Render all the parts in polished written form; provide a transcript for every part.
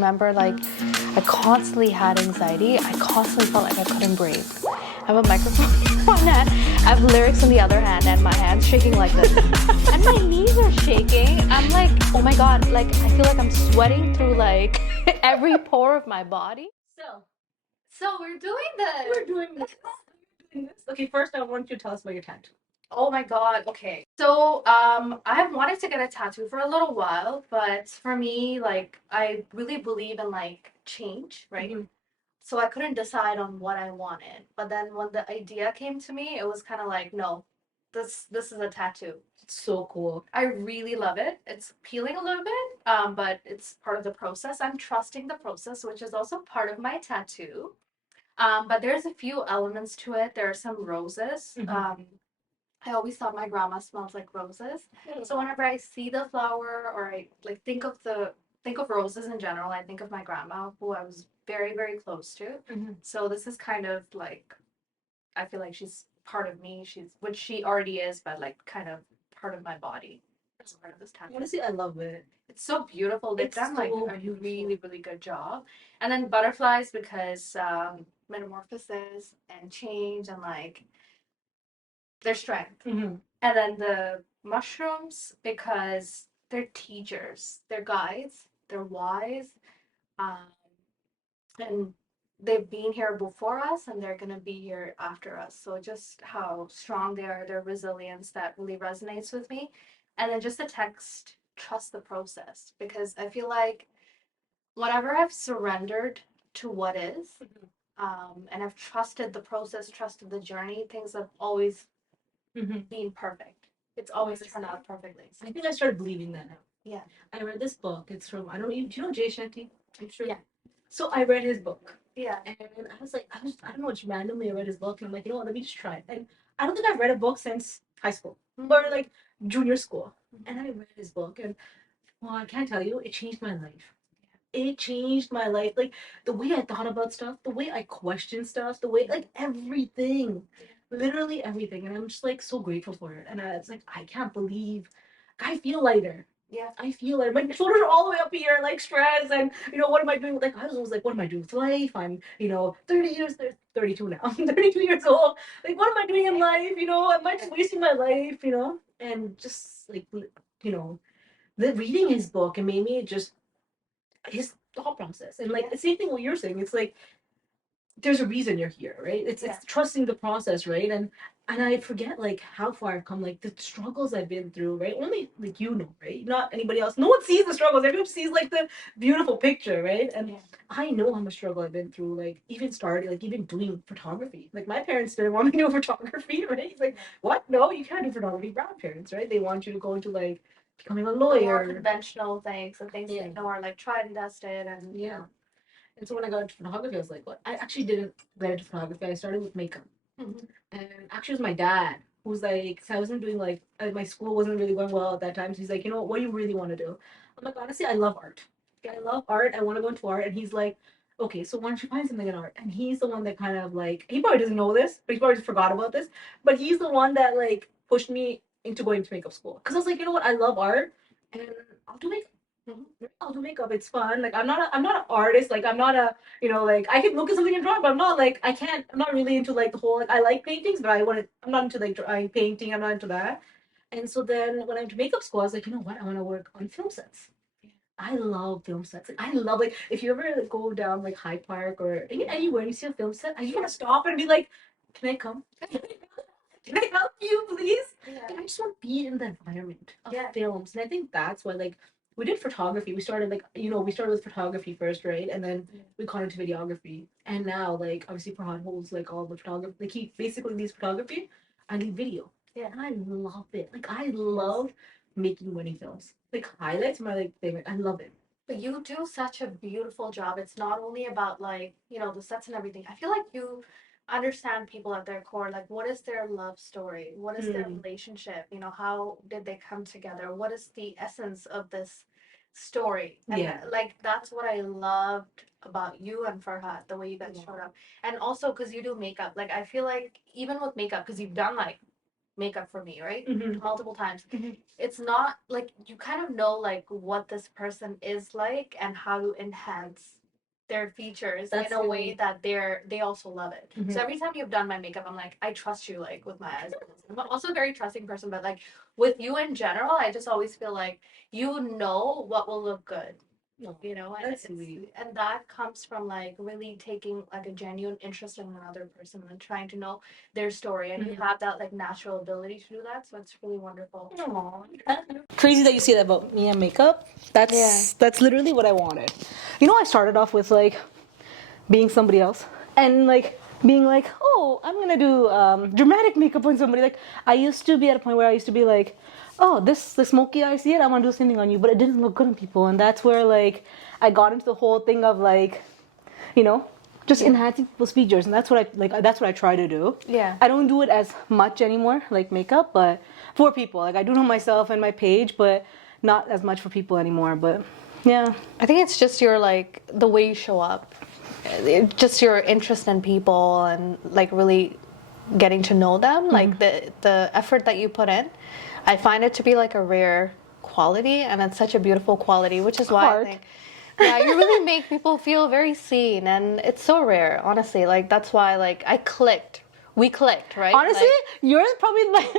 Remember, like, I constantly had anxiety. I constantly felt like I couldn't breathe. I have a microphone in one hand, I have lyrics in the other hand, and my hands shaking like this. And my knees are shaking. I'm like, oh my God, like, I feel like I'm sweating through, like, every pore of my body. So we're doing this. We're doing this. Okay, first I want you to tell us about your tattoo. Oh my God, okay. So, I've wanted to get a tattoo for a little while, but for me, like, I really believe in like change, right? Mhm. So I couldn't decide on what I wanted. But then when the idea came to me, it was kind of like, no, this is a tattoo. It's so cool. I really love it. It's peeling a little bit, but it's part of the process. I'm trusting the process, which is also part of my tattoo. But there's a few elements to it. There are some roses. I always thought my grandma smells like roses. So whenever I see the flower or I like think of roses in general, I think of my grandma who I was very, very close to. So this is kind of like I feel like she's part of me. She's which she already is, but like kind of part of my body as part of this tattoo. Honestly, I love it. It's so beautiful. They've It's done like so a beautiful. really, really good job. And then butterflies because metamorphosis and change and like their strength. And then the mushrooms because they're teachers, they're guides, they're wise, um, and they've been here before us and they're gonna be here after us. So just how strong they are, their resilience that really resonates with me. And then just the text, trust the process because I feel like whenever I've surrendered to what is, and I've trusted the process, trusted the journey, things have always been perfect. It's always turned out perfectly. I think I started believing that now. Yeah. I read this book. It's from I don't know. Do you know Jay Shetty? I'm sure. Yeah. So I read his book. Yeah. And I was like, I don't know, just randomly I read his book and I'm like, you know what, let me just try it. And I don't think I've read a book since high school or like junior school. And I read his book and well, I can't tell you, it changed my life. It changed my life. Like the way I thought about stuff, the way I questioned stuff, the way like everything. Literally everything. And I'm just like so grateful for it. And it's like I can't believe I feel lighter. Yeah. I feel like my shoulders are all the way up here, like stress, and what am I doing? Like I was like, what am I doing with life? I'm 30 years, 32 now. I'm 32 years old. Like what am I doing in life? Am I just wasting my life? And just like the reading his book and made me just his thought process and like the same thing what you're saying. It's like there's a reason you're here, right? It's trusting the process, right? And I forget like how far I've come, like the struggles I've been through, right? Only like right? Not anybody else. No one sees the struggles. Everyone sees like the beautiful picture, right? And I know how much struggle I've been through, like even doing photography. Like my parents didn't want me to do photography, right? It's like, what? No, you can't do photography. Brown parents, right? They want you to go into like becoming a lawyer. The more conventional things, the things they know are like tried and tested and and so when I got into photography, I was like, what? I actually didn't get into photography. I started with makeup. And actually, it was my dad who's like, so I wasn't doing like, my school wasn't really going well at that time. So he's like, what do you really want to do? I'm like, honestly, I love art. I love art. I want to go into art. And he's like, okay, so why don't you find something in art? And he's the one that kind of like, he probably doesn't know this, but he probably just forgot about this. But he's the one that like pushed me into going to makeup school. Because I was like, you know what? I love art and I'll do makeup. I'll do makeup. It's fun. Like I'm not an artist. Like I'm not a like I can look at something and draw, but I'm not like I'm not really into like the whole like I like paintings, but I'm not into like drawing painting. I'm not into that. And so then when I went to makeup school, I was like, you know what? I want to work on film sets. I love film sets. Like, I love like if you ever like, go down like Hyde Park or anywhere and you see a film set, I just want to stop and be like, can I come? Can I help you, please? Like, I just want to be in the environment of films. And I think that's why like we did photography. We started like we started with photography first, right? And then we got into videography. And now like obviously Farhan holds like all the photography. Like he basically leads photography. I lead video. Yeah. And I love it. Like I love making wedding films. Like highlights my like favorite. I love it. But you do such a beautiful job. It's not only about like, the sets and everything. I feel like you understand people at their core. Like, what is their love story? What is their relationship? How did they come together? What is the essence of this story? And like, that's what I loved about you and Farhad, the way you guys showed up. And also, because you do makeup. Like, I feel like even with makeup, because you've done like makeup for me, right? Mhm. Multiple times. Mhm. It's not like you kind of know like what this person is like and how to enhance their features That's in a way really- that they also love it. Mhm. So every time you've done my makeup, I'm like, I trust you like with my eyes. I'm also a very trusting person, but like with you in general, I just always feel like you know what will look good. No, You know, and that's sweet. and that comes from like really taking like a genuine interest in another person and trying to know their story, and you Mhm. have that like natural ability to do that, so it's really wonderful. Crazy that you say that about me and makeup. That's literally what I wanted. You know, I started off with like being somebody else and like being like, oh, I'm gonna do dramatic makeup on somebody. Like I used to be at a point where I used to be like, oh, this the smoky eye, see it, I want to do something on you, but it didn't look good on people, and that's where like I got into the whole thing of like, you know, just enhancing people's features, and that's what I like. That's what I try to do. Yeah. I don't do it as much anymore, like makeup, but for people, like I do it on myself and my page, but not as much for people anymore. But yeah, I think it's just your like the way you show up, just your interest in people and like really getting to know them, like the effort that you put in. I find it to be like a rare quality, and it's such a beautiful quality, which is why Heart. I think, yeah, you really make people feel very seen, and it's so rare, honestly. Like that's why like we clicked, right? honestly, Like, you're probably like.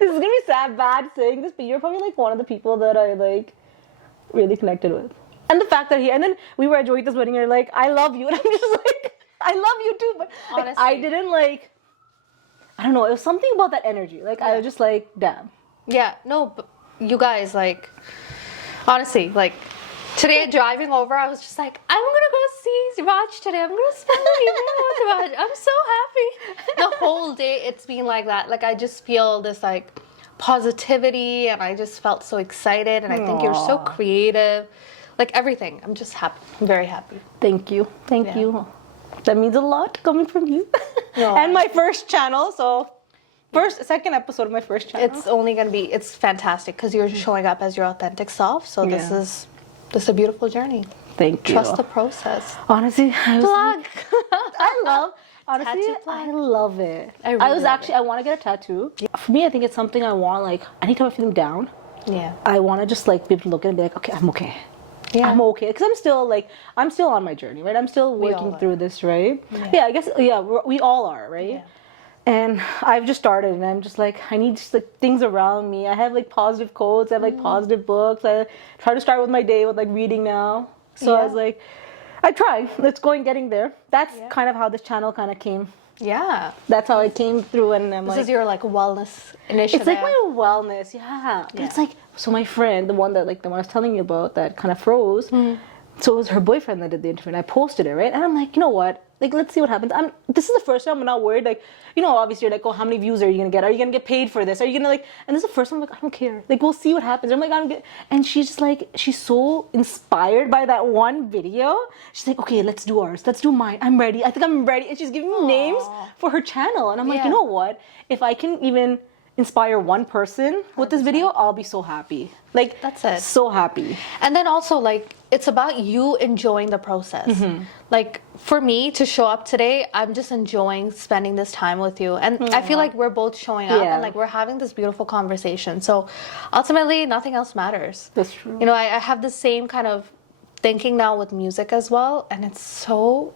This is gonna be sad, bad saying this, but you're probably like one of the people that I like really connected with. And the fact that and then we were at Joita's wedding, and you're like, I love you, and I'm just like, I love you too, but like, I Honestly. didn't like. I don't know. It was something about that energy. Like I was just like, damn. yeah, no, but you guys, like, honestly, like, today driving over, I was just like, I'm gonna go see Raj today. I'm gonna spend the evening with Raj. I'm so happy. The whole day, it's been like that. Like, I just feel this, like, positivity, and I just felt so excited, and I think you're so Aw. creative. Like, everything. I'm just happy. I'm very happy. Thank you. Thank Yeah. you. That means a lot coming from you. No, And my first channel, so second episode of my first channel. It's only gonna be, it's fantastic because you're showing up as your authentic self. So this Yeah. is a beautiful journey. Thank you. Trust the process. Honestly, I was Plug. honestly, Tattoo plug. I love it. I really was love actually, I want to get a tattoo. For me, I think it's something I want, like, anytime I'm feeling down, Yeah. I want to just, like, be able to look at it and be like, okay, I'm okay. Yeah. I'm okay. Because I'm still on my journey, right? I'm still all working are. through this, right? Yeah, I guess, yeah, we all are, right? Yeah. And I've just started, and I'm just like, I need just like things around me. I have like positive quotes, I have like positive books. I try to start with my day with like reading now. So I was Yeah. like, I try. Let's go and getting there. That's Yeah. kind of how this channel kind of came. Yeah. That's how it came through, and I'm This like, is your like wellness initiative. it's like my wellness, yeah. But it's like, so my friend, the one I was telling you about, that kind of froze. So it was her boyfriend that did the interview, and I posted it, right? And I'm like, you know what? Like, let's see what happens. This is the first time I'm not worried. Like, you know, obviously you're like, oh, how many views are you gonna get? Are you gonna get paid for this? Are you gonna like? And this is the first time I'm like, I don't care. Like, we'll see what happens. I'm like, I don't get. And she's just like, she's so inspired by that one video. She's like, okay, let's do ours. Let's do mine. I'm ready. I think I'm ready. And she's giving me names for her channel. And I'm like, Yeah. you know what? If I can even inspire one person with this video, I'll be so happy. Like, That's it. So happy. And then also like it's about you enjoying the process. Like for me to show up today, I'm just enjoying spending this time with you. And I feel like we're both showing up Yeah. and like we're having this beautiful conversation. So ultimately nothing else matters. That's true. You know, I have the same kind of thinking now with music as well, and it's so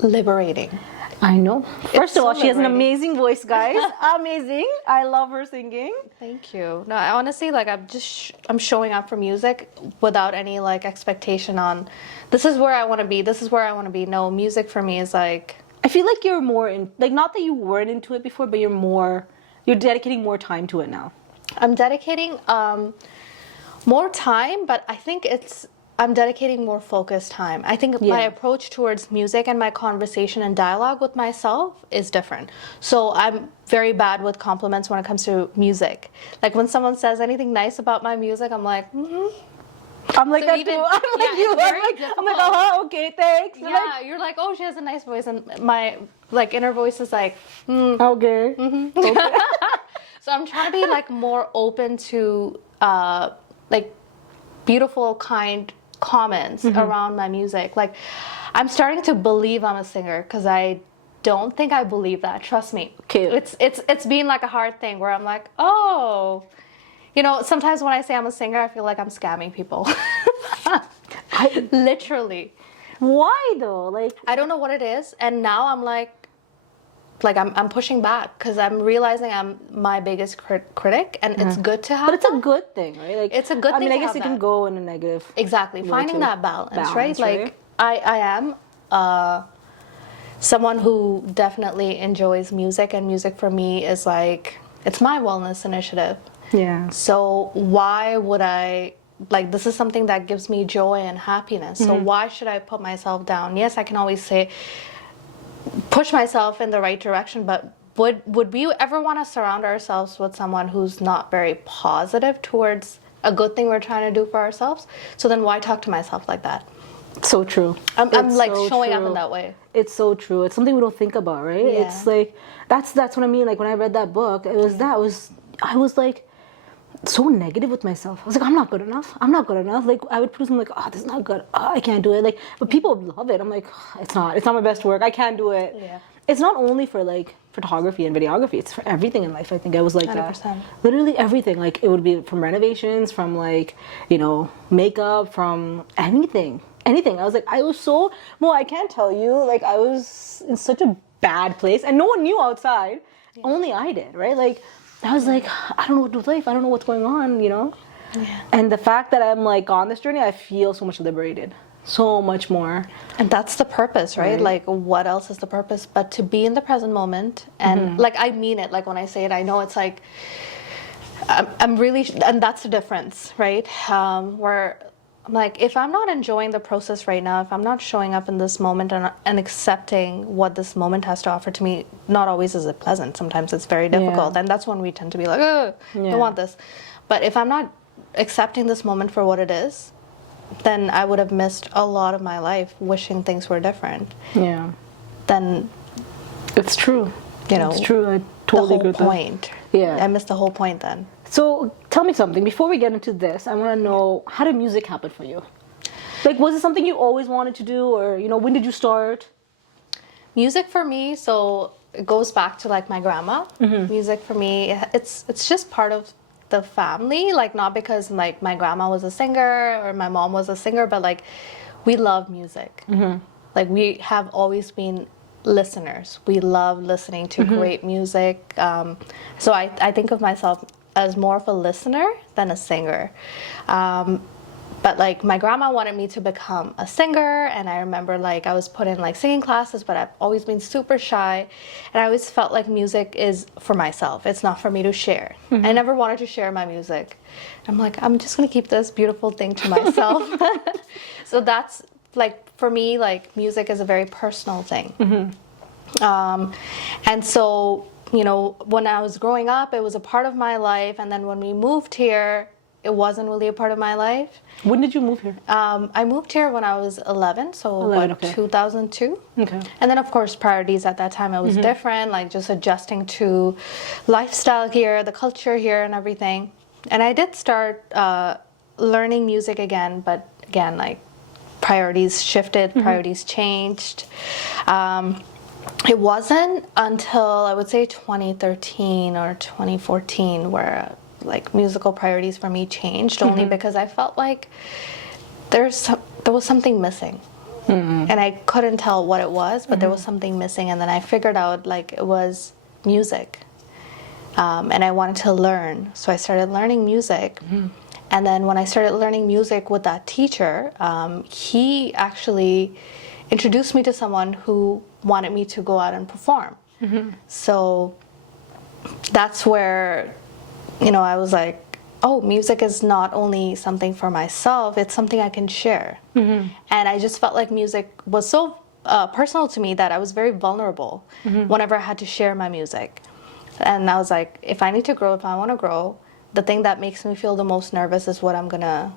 liberating. I know. First of so all, she has an liberating. amazing voice, guys. Amazing. I love her singing. Thank you. No, I honestly, like, I'm showing up for music without any like expectation on, this is where I want to be. This is where I want to be. No, music for me is like, I feel like you're more in, like, not that you weren't into it before, but you're dedicating more time to it now. I'm dedicating more time, but I think I'm dedicating more focused time. I think my approach towards music and my conversation and dialogue with myself is different. So I'm very bad with compliments when it comes to music. Like when someone says anything nice about my music, I'm like, I'm like So that even- too. I'm like yeah, you. it's very I'm like, difficult. okay, thanks. I'm yeah, you're like, oh, she has a nice voice, and my like inner voice is like, like, okay. Okay. So I'm trying to be like more open to like beautiful, kind comments around my music. Like I'm starting to believe I'm a singer because I don't think I believe that. Trust me. Okay. It's been like a hard thing where I'm like, oh, you know, sometimes when I say I'm a singer, I feel like I'm scamming people. Literally. Why though? Like, I don't know what it is, and now I'm I'm pushing back because I'm realizing I'm my biggest critic, and it's good to have. but it's a good thing, right? Like, It's a good I thing mean, I to guess have it can that. go in a negative. Exactly, finding too. that balance, right? Balance, right? Like I am someone who definitely enjoys music, and music for me is like it's my wellness initiative. Yeah. So why would I like this is something that gives me joy and happiness. So why should I put myself down? Yes, I can always say push myself in the right direction, but would we ever want to surround ourselves with someone who's not very positive towards a good thing we're trying to do for ourselves? So then why talk to myself like that? So true. I'm like so showing up true. in that way. It's so true. It's something we don't think about, right? Yeah. It's like that's what I mean. Like when I read that book, I was like so negative with myself. I was like, I'm not good enough. I'm not good enough. Like I would put something like, oh, this is not good. Oh, I can't do it. Like, but people love it. I'm like, oh, it's not my best work. I can't do it. Yeah. It's not only for like photography and videography. It's for everything in life. I think I was like 100%. that. Literally everything. Like it would be from renovations, from like, you know, makeup, from anything. Anything. I was like, well, I can't tell you. Like I was in such a bad place and no one knew outside. Yeah. Only I did, right? Like I was like, I don't know what to do with life. I don't know what's going on, you know? Yeah. And the fact that I'm like on this journey, I feel so much liberated. So much more. And that's the purpose, right? Like what else is the purpose but to be in the present moment? And like I mean it. Like when I say it, I know it's like I'm really, and that's the difference, right? Where I'm like, if I'm not enjoying the process right now, if I'm not showing up in this moment and accepting what this moment has to offer to me, not always is it pleasant. Sometimes it's very difficult. And that's when we tend to be like, oh, don't want this. But if I'm not accepting this moment for what it is, then I would have missed a lot of my life wishing things were different. Yeah. Then it's true. You know, it's true. I totally agree with the whole point. Yeah. I missed the whole point then. So tell me something. Before we get into this, I want to know, how did music happen for you? Like, was it something you always wanted to do, or, you know, when did you start? Music for me, so it goes back to like my grandma. Music for me, it's just part of the family. Like not because like my grandma was a singer or my mom was a singer, but like we love music. Like we have always been listeners. We love listening to great music. So I think of myself as more of a listener than a singer. But like my grandma wanted me to become a singer, and I remember like I was put in like singing classes, but I've always been super shy, and I always felt like music is for myself. It's not for me to share. I never wanted to share my music. I'm like, I'm just gonna keep this beautiful thing to myself. So that's like for me, like music is a very personal thing. And so, you know, when I was growing up, it was a part of my life, and then when we moved here, it wasn't really a part of my life. When did you move here? I moved here when I was 11, so 11, what, okay. 2002. Okay. And then, of course, priorities at that time, it was different, like just adjusting to lifestyle here, the culture here, and everything. And I did start learning music again, but again, like priorities shifted, priorities changed. It wasn't until I would say 2013 or 2014 where like musical priorities for me changed, only because I felt like there was something missing. And I couldn't tell what it was, but there was something missing, and then I figured out like it was music. And I wanted to learn, so I started learning music. And then when I started learning music with that teacher, he actually introduced me to someone who wanted me to go out and perform. So that's where, you know, I was like, oh, music is not only something for myself, it's something I can share. And I just felt like music was so personal to me that I was very vulnerable whenever I had to share my music. And I was like, if I need to grow, if I want to grow, the thing that makes me feel the most nervous is what I'm going to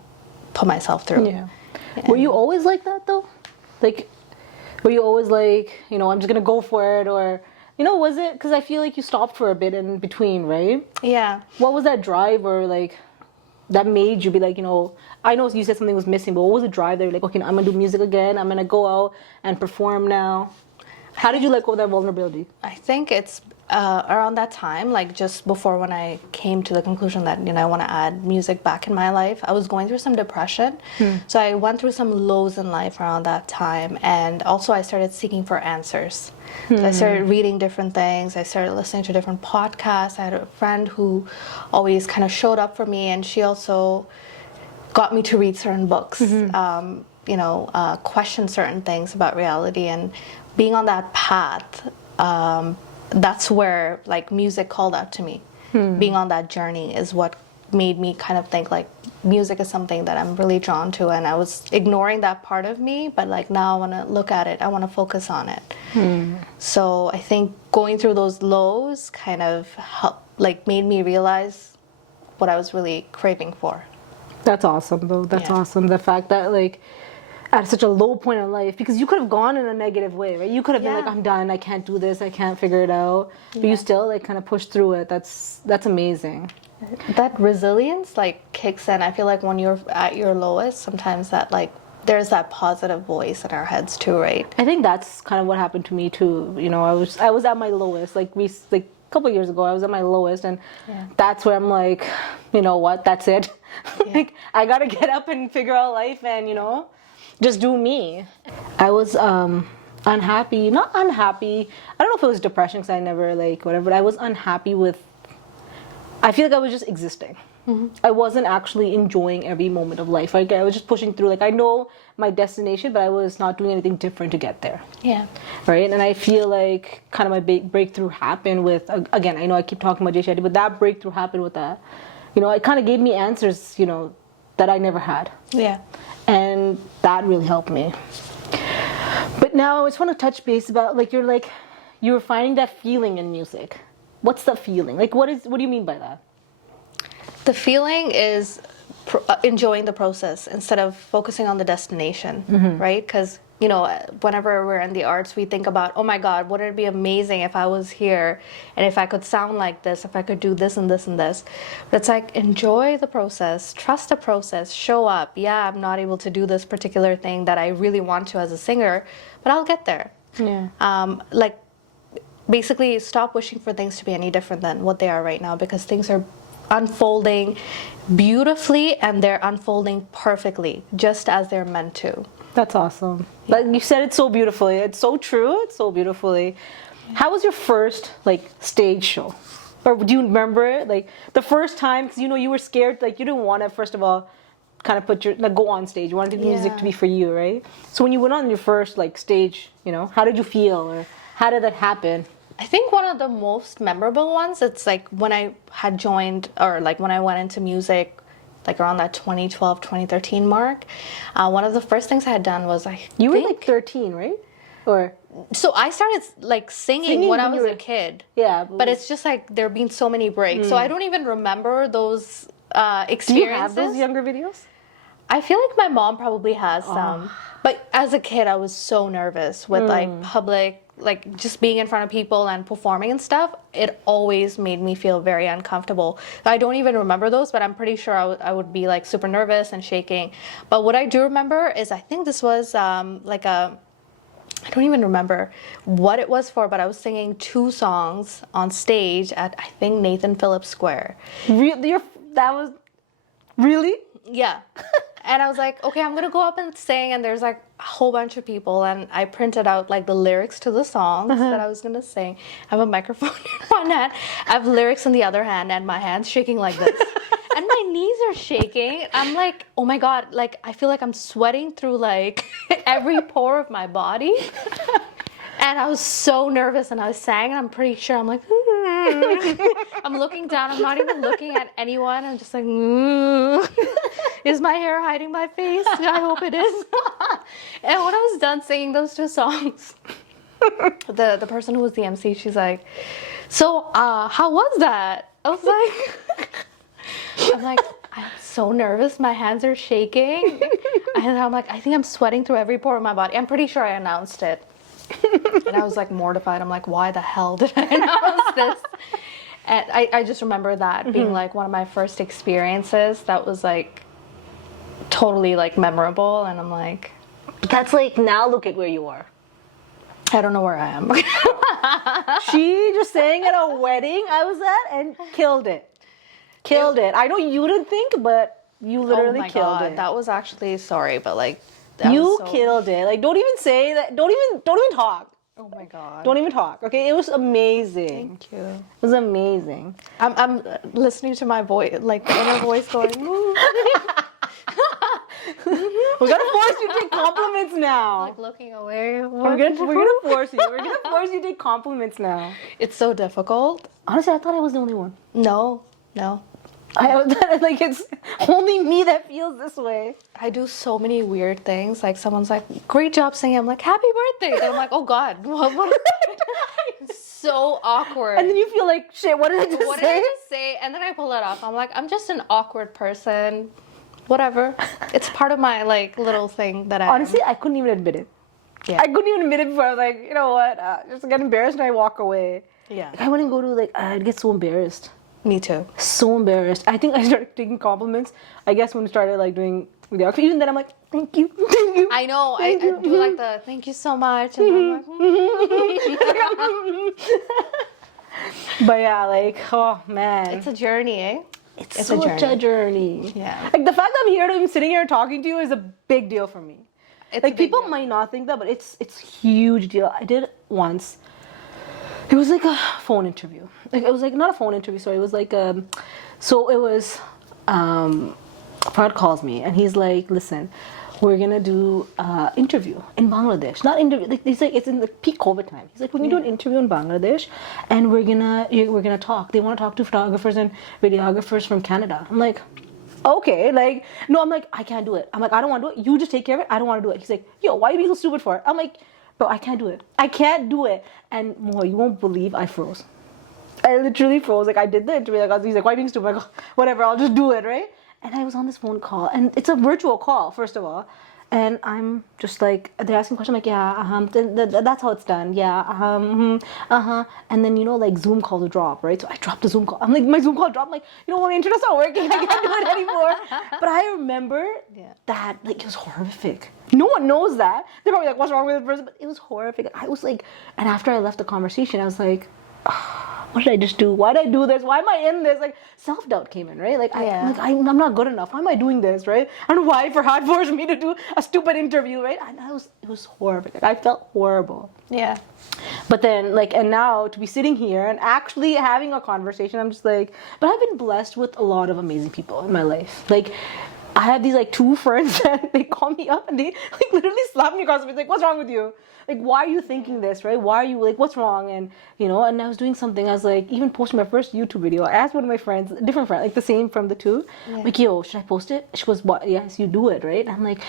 put myself through. Yeah. Were you always like that, though? Like, were you always like, you know, I'm just going to go for it? Or, you know, was it? Because I feel like you stopped for a bit in between, right? Yeah. What was that drive or, like, that made you be like, you know, I know you said something was missing, but what was the drive that you're like, okay, I'm going to do music again. I'm going to go out and perform now? How did you let go of that vulnerability? I think it's around that time, like just before when I came to the conclusion that, I want to add music back in my life. I was going through some depression. So I went through some lows in life around that time. And also I started seeking for answers. So I started reading different things. I started listening to different podcasts. I had a friend who always kind of showed up for me, and she also got me to read certain books, question certain things about reality. And being on that path, that's where like music called out to me. Being on that journey is what made me kind of think like music is something that I'm really drawn to, and I was ignoring that part of me, but like now I want to look at it, I want to focus on it. So I think going through those lows kind of made me realize what I was really craving for. That's awesome, though. That's awesome. The fact that like at such a low point in life, because you could have gone in a negative way, right? You could have been like, I'm done, I can't do this, I can't figure it out. But you still like kind of pushed through it. That's amazing. That resilience like kicks in. I feel like when you're at your lowest, sometimes that like there's that positive voice in our heads too, right? I think that's kind of what happened to me too. I was at my lowest, like a couple of years ago, I was at my lowest, and that's where I'm like, you know what, that's it. Like I gotta get up and figure out life, and just do me. I was unhappy, not unhappy. I don't know if it was depression because I never like whatever, but I was unhappy with, I feel like I was just existing. I wasn't actually enjoying every moment of life. Like I was just pushing through. Like I know my destination, but I was not doing anything different to get there. Yeah. Right. And I feel like kind of my big breakthrough happened with, again, I know I keep talking about Jay Shetty, but that breakthrough happened with that. It kind of gave me answers, that I never had. Yeah. And that really helped me. But now I just want to touch base about like you were finding that feeling in music. What's the feeling? Like what do you mean by that? The feeling is enjoying the process instead of focusing on the destination, right? Because, whenever we're in the arts, we think about, oh my God, wouldn't it be amazing if I was here and if I could sound like this, if I could do this and this and this. But it's like, enjoy the process, trust the process, show up. Yeah, I'm not able to do this particular thing that I really want to as a singer, but I'll get there. Yeah. Basically, stop wishing for things to be any different than what they are right now, because things are unfolding beautifully and they're unfolding perfectly, just as they're meant to. That's awesome. Yeah. Like you said it so beautifully. It's so true. It's so beautifully. How was your first stage show? Or do you remember it? Like the first time, because you were scared, like you didn't want to, first of all, kind of put go on stage. You wanted the music to be for you, right? So when you went on your first stage, how did you feel, or how did that happen? I think one of the most memorable ones, it's like when I had joined, or like when I went into music, like around that 2012, 2013 mark. One of the first things I had done was You were like 13, right? Or so I started singing when I was a kid. Yeah. But it's just like there have been so many breaks. So I don't even remember those experiences. Do you have those younger videos? I feel like my mom probably has some. But as a kid, I was so nervous with public, just being in front of people and performing and stuff. It always made me feel very uncomfortable. I don't even remember those, but I'm pretty sure I would be super nervous and shaking. But what I do remember is I think this was I don't even remember what it was for, but I was singing 2 songs on stage at, I think, Nathan Phillips Square. Really? That was... Really? Yeah. And I was like, okay, I'm going to go up and sing, and there's a whole bunch of people, and I printed out the lyrics to the songs that I was going to sing. I have a microphone in one hand, I have lyrics in the other hand, and my hand's shaking like this. And my knees are shaking. I'm like, oh my God, I feel like I'm sweating through every pore of my body. And I was so nervous, and I sang, and I'm pretty sure I'm like, I'm looking down, I'm not even looking at anyone, I'm just like, is my hair hiding my face? I hope it is. And when I was done singing those 2 songs, the person who was the MC, she's like, so how was that? I was like, I'm so nervous, my hands are shaking, and I'm like, I think I'm sweating through every pore of my body. I'm pretty sure I announced it. And I was mortified. I'm like, why the hell did I announce this? And I just remember that being one of my first experiences that was totally memorable. And I'm like, that's now look at where you are. I don't know where I am. She just sang at a wedding I was at and killed it. Killed it. I know you didn't think, but you literally killed it. That was actually sorry, but like that You was so... killed it. Like, don't even say that. Don't even talk. Oh my god. Don't even talk. Okay, it was amazing. Thank you. It was amazing. I'm listening to my voice, like the inner voice going. "Ooh." We're gonna force you to take compliments now. Like looking away. We're gonna force you. We're gonna force you to take compliments now. It's so difficult. Honestly, I thought I was the only one. No. Like it's only me that feels this way. I do so many weird things. Like someone's like, "Great job singing." I'm like, "Happy birthday." And I'm like, "Oh God, what?" It's so awkward. And then you feel like, shit, what did I just What say? did I just say? And then I pull it off. I'm like, I'm just an awkward person. Whatever. It's part of my like little thing that I Honestly, I couldn't even admit it. Yeah. I couldn't even admit it before. I was like, you know what? Just get embarrassed and I walk away. Yeah. Like, I wouldn't go to like, I'd get so embarrassed. Me too. So embarrassed. I think I started taking compliments. I guess when I started like doing videography, even then I'm like, thank you, thank you. I know. I do like the thank you so much. And I'm like, But yeah, like, oh man. it's a journey, eh? It's such a journey. Yeah. Like the fact that I'm here, I'm sitting here talking to you is a big deal for me. It's Like a big people deal. might not think that, but it's huge deal. I did it once. It was like a phone interview. Like it was like not a phone interview. Sorry, it was like so it was. Fahad calls me and he's like, "Listen, we're gonna do interview in Bangladesh. Not interview. Like he's like, it's in the peak COVID time. He's like, we're gonna do an interview in Bangladesh, and we're gonna talk. They want to talk to photographers and videographers from Canada." I'm like, okay, like no. I'm like, I can't do it. I'm like, I don't want to do it. You just take care of it. I don't want to do it. He's like, yo, why are you being so stupid for it? I'm like, bro, I can't do it. I can't do it. And Mohua, you won't believe I froze. I literally froze. Like I did the interview. Like he's like, why are you being stupid? I'm like, whatever, I'll just do it, right? And I was on this phone call, and it's a virtual call, first of all. And I'm just like, they're asking questions. I'm like, yeah, that's how it's done. Yeah, And then, you know, like Zoom calls drop, right? So I dropped the Zoom call. I'm like, my Zoom call dropped. I'm like, you know, my internet's not working. I can't do it anymore. But I remember that, like, it was horrific. No one knows that. They're probably like, what's wrong with this person? But it was horrific. I was like, and after I left the conversation, I was like, what did I just do? Why did I do this? Why am I in this? Like self-doubt came in, right? Like, I'm not good enough. Why am I doing this, right? I don't know why Farhad forced me to do a stupid interview, right? And it was horrible. Like, I felt horrible. Yeah. But then, like, and now to be sitting here and actually having a conversation, I'm just like, but I've been blessed with a lot of amazing people in my life. Like, I have these like two friends that they call me up and they like literally slap me across the face, like, what's wrong with you? Like, why are you thinking this, right? Why are you like, what's wrong? And you know, and I was doing something. I was like, even posting my first YouTube video. I asked one of my friends, a different friend, like the same from the two, like, yo, should I post it? She goes, what? Yes, you do it, right? I'm like,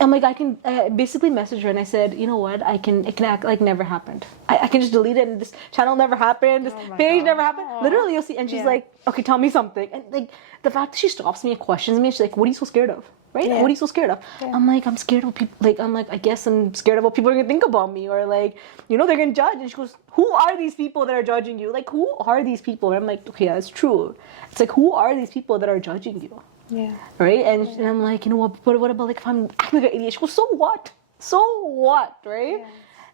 I can basically message her and I said, you know what? It can act like never happened. I can just delete it and this channel never happened. This page never happened. Aww. Literally, you'll see. And she's like, okay, tell me something. And like the fact that she stops me and questions me, she's like, what are you so scared of? Right? Yeah. What are you so scared of? Yeah. I'm like, I'm scared of people. Like, I'm like, I guess I'm scared of what people are going to think about me. Or like, you know, they're going to judge. And she goes, who are these people that are judging you? Like, who are these people? And I'm like, okay, that's true. It's like, who are these people that are judging you? Yeah. Right? And I'm like, you know what about like if I'm acting like an idiot? She goes, so what? So what? Right? Yeah.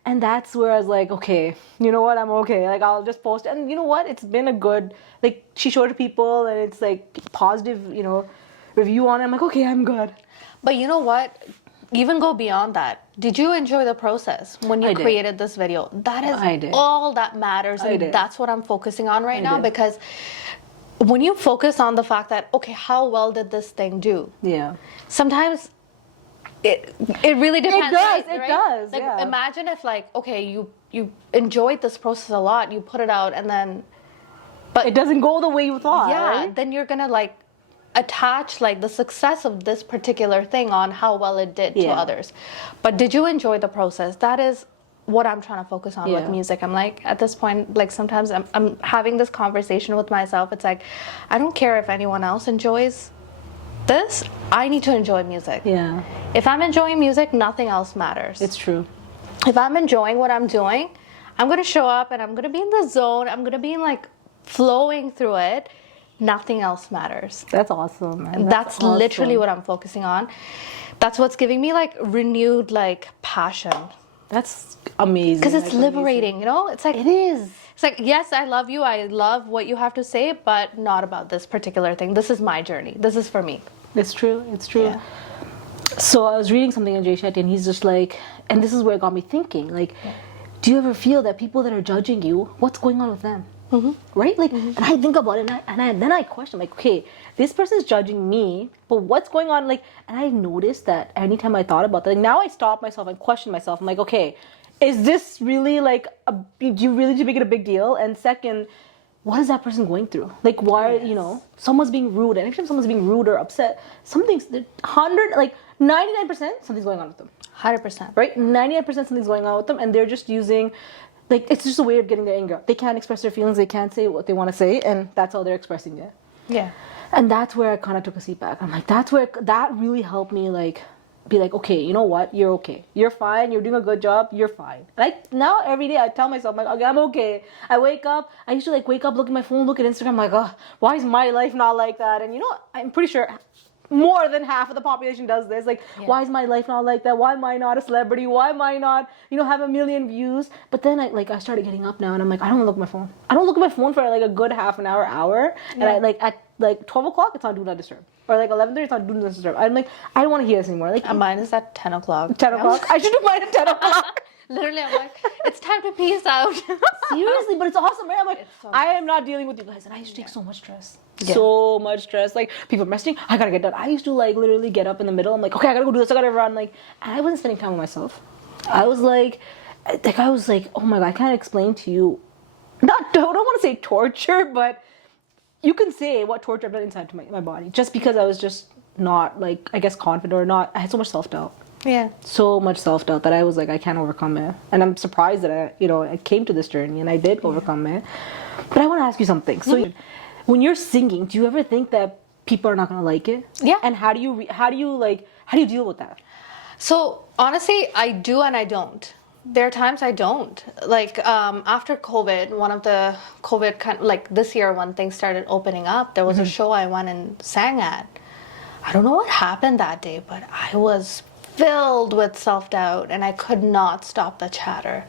And that's where I was like, okay, you know what? I'm okay. Like, I'll just post. And you know what? It's been a good, like, she showed it to people and it's like positive, you know, review on it. I'm like, okay, I'm good. But you know what? Even go beyond that. Did you enjoy the process when you created this video? That is all that matters. And that's what I'm focusing on right now. Because when you focus on the fact that, okay, how well did this thing do? Yeah. Sometimes it really depends. It does. Like, imagine if like, okay, you enjoyed this process a lot, you put it out and then, but it doesn't go the way you thought. Yeah, right? Then you're gonna like attach like the success of this particular thing on how well it did to others. But did you enjoy the process? That is what I'm trying to focus on with music. I'm like, at this point, like sometimes I'm having this conversation with myself. It's like, I don't care if anyone else enjoys this. I need to enjoy music. Yeah. If I'm enjoying music, nothing else matters. It's true. If I'm enjoying what I'm doing, I'm going to show up and I'm going to be in the zone. I'm going to be like flowing through it. Nothing else matters. That's awesome, man. That's awesome. Literally what I'm focusing on. That's what's giving me like renewed like passion. That's amazing. Because it's That's amazing. liberating, you know? It's like, It is. it's like, yes, I love you. I love what you have to say, but not about this particular thing. This is my journey. This is for me. It's true. It's true. Yeah. So I was reading something on Jay Shetty, and he's just like, and this is where it got me thinking, like, do you ever feel that people that are judging you, what's going on with them? Right? Like, and I think about it, and then I question, like, okay, this person's judging me, but what's going on? Like, and I noticed that anytime I thought about that, like, now I stop myself and question myself. I'm like, okay, is this really like, do you really make it a big deal? And second, what is that person going through? Like, why, you know, someone's being rude, and every time someone's being rude or upset, something's 99% something's going on with them. 100%. Right? 99% something's going on with them, and they're just using, like, it's just a way of getting their anger. They can't express their feelings, they can't say what they want to say, and that's how they're expressing it. Yeah. And that's where I kind of took a seat back. I'm like, that's where, that really helped me, like, be like, okay, you know what? You're okay. You're fine. You're doing a good job. You're fine. Like, now every day I tell myself, like, okay, I'm okay. I wake up. I used to, like, wake up, look at my phone, look at Instagram, like, oh, why is my life not like that? And, you know, I'm pretty sure more than half of the population does this. Like, why is my life not like that? Why am I not a celebrity? Why am I not, you know, have a million views? But then I started getting up now, and I'm like, I don't look at my phone. I don't look at my phone for like a good half an hour. And I, like, at like 12 o'clock, it's on Do Not Disturb. Or like 11:30, it's on Do Not Disturb. I'm like, I don't want to hear this anymore. Like, Mine is at 10 o'clock. 10 o'clock? I should do mine at 10 o'clock. Literally, I'm like, it's time to peace out. Seriously, but it's awesome, right? I'm like, so I am not dealing with you guys. And I used to take so much stress. So much stress. Like, people messaging, I gotta get done. I used to, like, literally get up in the middle. I'm like, okay, I gotta go do this. I gotta run. Like, and I wasn't spending time with myself. I was like, oh my God, I can't explain to you. I don't want to say torture, but you can say what torture I've done inside to my body. Just because I was just not, like, I guess confident or not. I had so much self-doubt. Yeah. So much self-doubt that I was like, I can't overcome it. And I'm surprised that I came to this journey and I did overcome it. But I want to ask you something. So when you're singing, do you ever think that people are not going to like it? Yeah. And how do you deal with that? So honestly, I do and I don't. There are times I don't. Like, after COVID, one of the COVID kind, like this year when things started opening up, there was a show I went and sang at. I don't know what happened that day, but I was filled with self-doubt and I could not stop the chatter.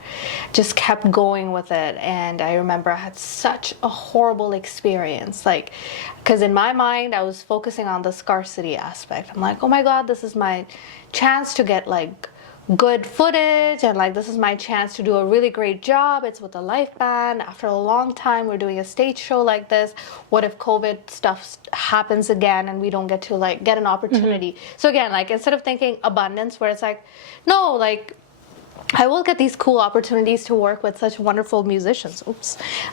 Just kept going with it. And I remember I had such a horrible experience. Like, because in my mind, I was focusing on the scarcity aspect. I'm like, oh my God, this is my chance to get like good footage, and like this is my chance to do a really great job. It's with a live band. After a long time, we're doing a stage show like this. What if COVID stuff happens again and we don't get to like get an opportunity? So again, like instead of thinking abundance, where it's like, no, like I will get these cool opportunities to work with such wonderful musicians.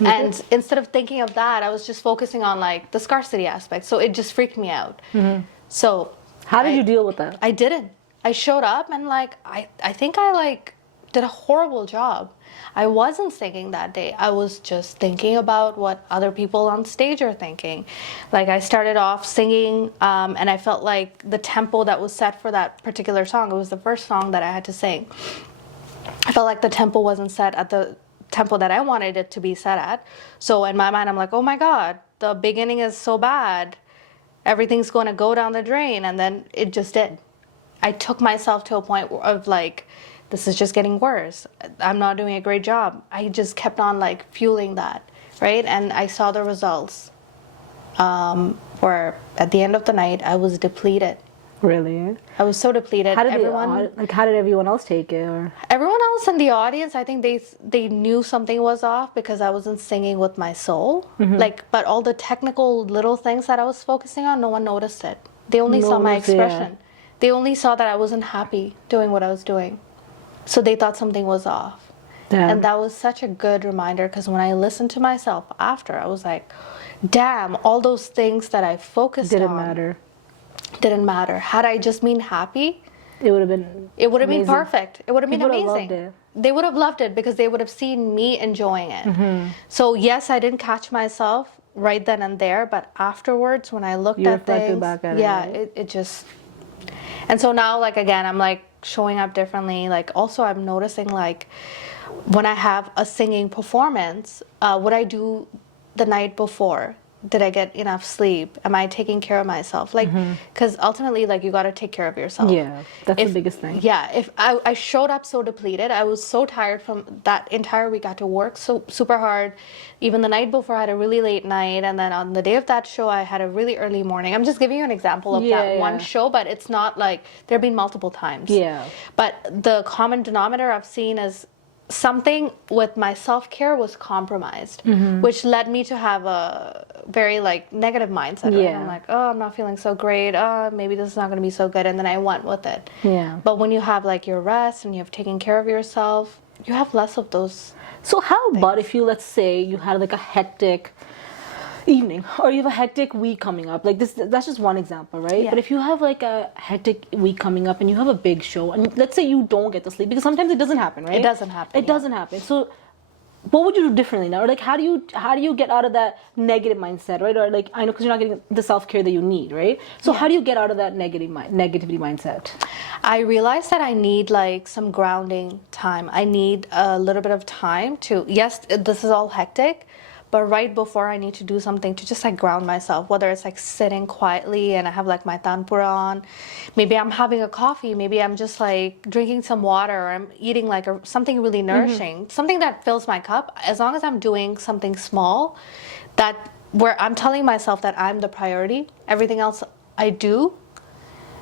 And instead of thinking of that, I was just focusing on like the scarcity aspect. So it just freaked me out. So How did you deal with that? I didn't. I showed up and like I think I like did a horrible job. I wasn't singing that day. I was just thinking about what other people on stage are thinking. Like I started off singing and I felt like the tempo that was set for that particular song, it was the first song that I had to sing. I felt like the tempo wasn't set at the tempo that I wanted it to be set at. So in my mind, I'm like, oh my God, the beginning is so bad. Everything's going to go down the drain. And then it just did. I took myself to a point of like, this is just getting worse. I'm not doing a great job. I just kept on like fueling that, right? And I saw the results where at the end of the night, I was depleted. Really? I was so depleted. How did everyone else take it? Or Everyone else in the audience, I think they knew something was off because I wasn't singing with my soul. Like, but all the technical little things that I was focusing on, no one noticed it. They only saw my expression. They only saw that I wasn't happy doing what I was doing. So they thought something was off. Damn. And that was such a good reminder because when I listened to myself after, I was like, damn, all those things that I focused on didn't matter. Had I just been happy, it would have been perfect. It would have been amazing. They would have loved it because they would have seen me enjoying it. So yes, I didn't catch myself right then and there, but afterwards when I looked at things, back at it just. And so now, like, again, I'm like showing up differently. Like, also I'm noticing like when I have a singing performance, what I do the night before did I get enough sleep? Am I taking care of myself? Like, because ultimately, like, you got to take care of yourself. Yeah, that's the biggest thing. Yeah, if I showed up so depleted, I was so tired from that entire week. I had to work so super hard. Even the night before, I had a really late night, and then on the day of that show, I had a really early morning. I'm just giving you an example of that one show, but it's not like there have been multiple times. Yeah. But the common denominator I've seen is something with my self-care was compromised, which led me to have a very like negative mindset. Right? I'm like, oh, I'm not feeling so great. Oh, maybe this is not going to be so good. And then I went with it. Yeah. But when you have like your rest and you have taken care of yourself, you have less of those. So how about if you, let's say you had like a hectic evening or you have a hectic week coming up, like this, that's just one example, right? Yeah. But if you have like a hectic week coming up and you have a big show and let's say you don't get to sleep, because sometimes it doesn't happen, right? It doesn't happen. It doesn't happen. So what would you do differently now? Or like how do you get out of that negative mindset, right? Or like, I know, because you're not getting the self-care that you need, right? So how do you get out of that negativity mindset? I realized that I need like some grounding time. I need a little bit of time to, yes, this is all hectic, but right before I need to do something to just like ground myself, whether it's like sitting quietly and I have like my tanpura on, maybe I'm having a coffee, maybe I'm just like drinking some water, or I'm eating like something really nourishing, something that fills my cup. As long as I'm doing something small, that where I'm telling myself that I'm the priority, everything else I do,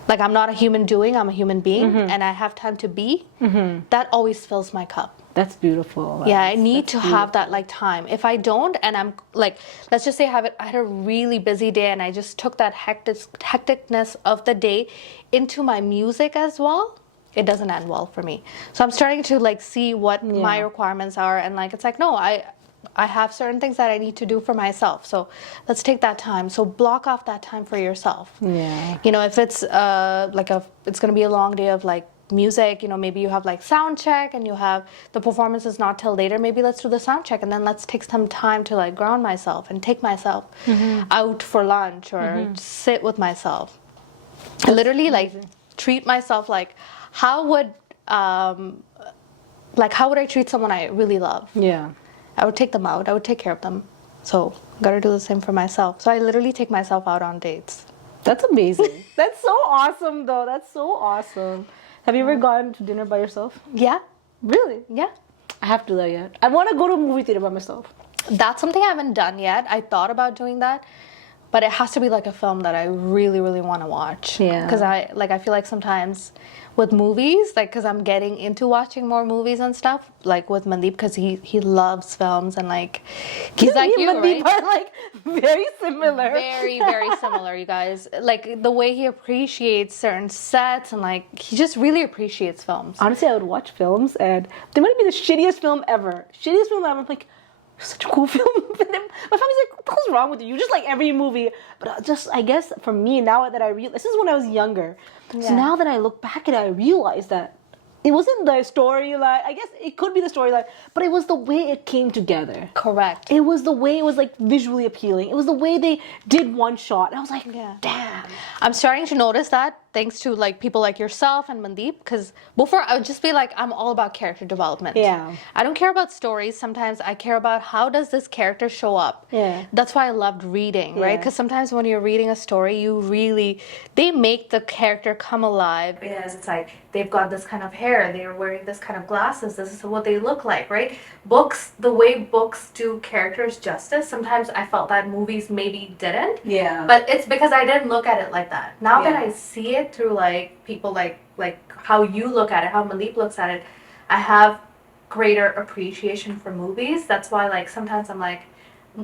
like I'm not a human doing, I'm a human being, and I have time to be, that always fills my cup. That's beautiful. Yeah, I need to have that like time. If I don't, and I'm like, let's just say I had a really busy day and I just took that hecticness of the day into my music as well, it doesn't end well for me. So I'm starting to like see what my requirements are, and like it's like, no, I have certain things that I need to do for myself. So let's take that time. So block off that time for yourself. Yeah. You know, if it's it's gonna be a long day of like music, you know, maybe you have like sound check and you have the performance is not till later, maybe let's do the sound check and then let's take some time to like ground myself and take myself out for lunch or sit with myself. I literally like treat myself like how would I treat someone I really love? Yeah. I would take them out, I would take care of them. So gotta do the same for myself. So I literally take myself out on dates. That's amazing. That's so awesome though. That's so awesome. Have you ever gone to dinner by yourself? Yeah. Really? Yeah. I have to do that yet. I want to go to a movie theater by myself. That's something I haven't done yet. I thought about doing that, but it has to be like a film that I really, really want to watch. Yeah. Because I feel like sometimes with movies, like, because I'm getting into watching more movies and stuff, like with Mandeep, because he loves films and like, he's like you, Mandeep right? are like very similar. Very, very similar, you guys. Like the way he appreciates certain sets and like, he just really appreciates films. Honestly, I would watch films and they might be the shittiest film ever. Shittiest film ever. I'm like, such a cool film. And then my family's like, what's wrong with you? You just like every movie. But I guess for me, now that I realize, this is when I was younger. Yeah. So now that I look back at it, I realize that it wasn't the storyline. I guess it could be the storyline, but it was the way it came together. Correct. It was the way it was like visually appealing. It was the way they did one shot. And I was like, damn. I'm starting to notice that thanks to like people like yourself and Mandeep, because before I would just be like, I'm all about character development. Yeah. I don't care about stories. Sometimes I care about how does this character show up. Yeah. That's why I loved reading, right? Because sometimes when you're reading a story, they make the character come alive. Because it's like, they've got this kind of hair, they're wearing this kind of glasses, this is what they look like, right? Books, the way books do characters justice, sometimes I felt that movies maybe didn't. Yeah. But it's because I didn't look at it like that. Now that I see it through like people like how you look at it, how Mandeep looks at it, I have greater appreciation for movies. That's why like sometimes I'm like,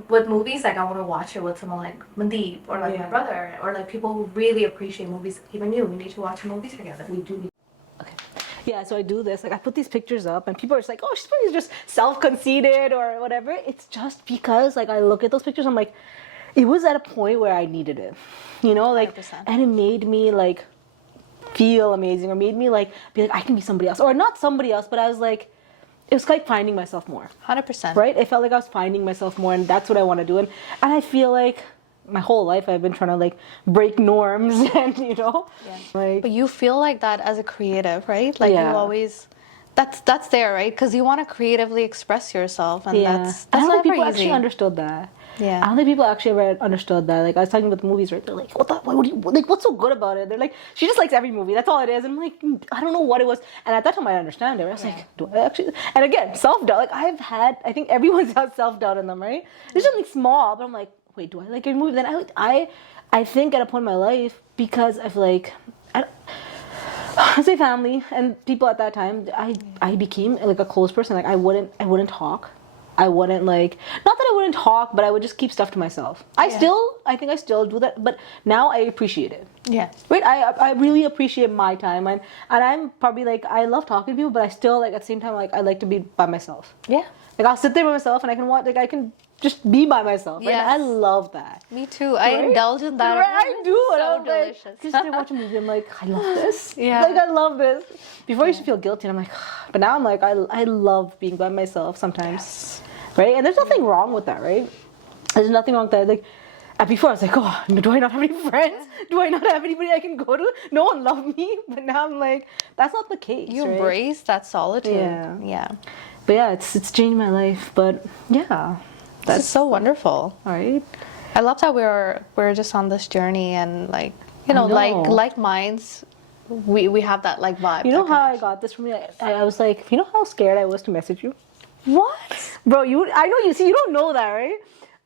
with movies, like I want to watch it with someone like Mandeep or like my brother or like people who really appreciate movies. Even you, we need to watch movies together. We do. Okay. Yeah, so I do this. Like I put these pictures up, and people are just like, "Oh, she's probably just self-conceited or whatever." It's just because like I look at those pictures, I'm like, it was at a point where I needed it, you know, like, 100%. and it made me like feel amazing, or made me like be like I can be somebody else, or not somebody else, but I was like, it was like finding myself more. 100%. Right? It felt like I was finding myself more, and that's what I want to do. And I feel like my whole life I've been trying to like break norms and, you know, like. But you feel like that as a creative, right? Like you always, that's there, right? Because you want to creatively express yourself, and that's I don't not think people easy. actually understood that. Yeah. I don't think people actually ever understood that. Like I was talking about the movies, right? They're like, what do you like? What's so good about it? They're like, she just likes every movie. That's all it is. And I'm like, I don't know what it was. And at that time, I understand it. I was like, do I actually? And again, self doubt. Like I think everyone's got self doubt in them, right? There's something small, but I'm like, wait, do I like every movie? Then I think at a point in my life, because I feel like I say family and people at that time, I became like a close person. Like I wouldn't talk. I wouldn't like, not that I wouldn't talk, but I would just keep stuff to myself. I think I still do that, but now I appreciate it. Yeah. Right? I really appreciate my time, and I'm probably like, I love talking to people, but I still like at the same time, like I like to be by myself. Yeah. Like I'll sit there by myself and I can watch, like I can just be by myself. Right? Yes. I love that. Me too. I indulge in that. Right, I do. So I'm delicious. like, just I watch a movie, I'm like, I love this. Yeah. Like I love this. Before I used to feel guilty, and I'm like, but now I'm like, I love being by myself sometimes. Yes. Right? And there's nothing wrong with that, right? There's nothing wrong with that. Like before I was like, oh, do I not have any friends? Do I not have anybody I can go to? No one loved me. But now I'm like, that's not the case. You right? embrace that solitude. Yeah. Yeah. But yeah, it's changed my life. But yeah. That's so wonderful. All right. I love that we're just on this journey, and like, you know, know. like minds, we have that like vibe. You know that how I connection. got this from you? I was like, you know how scared I was to message you? What? Bro, I know you don't know that, right?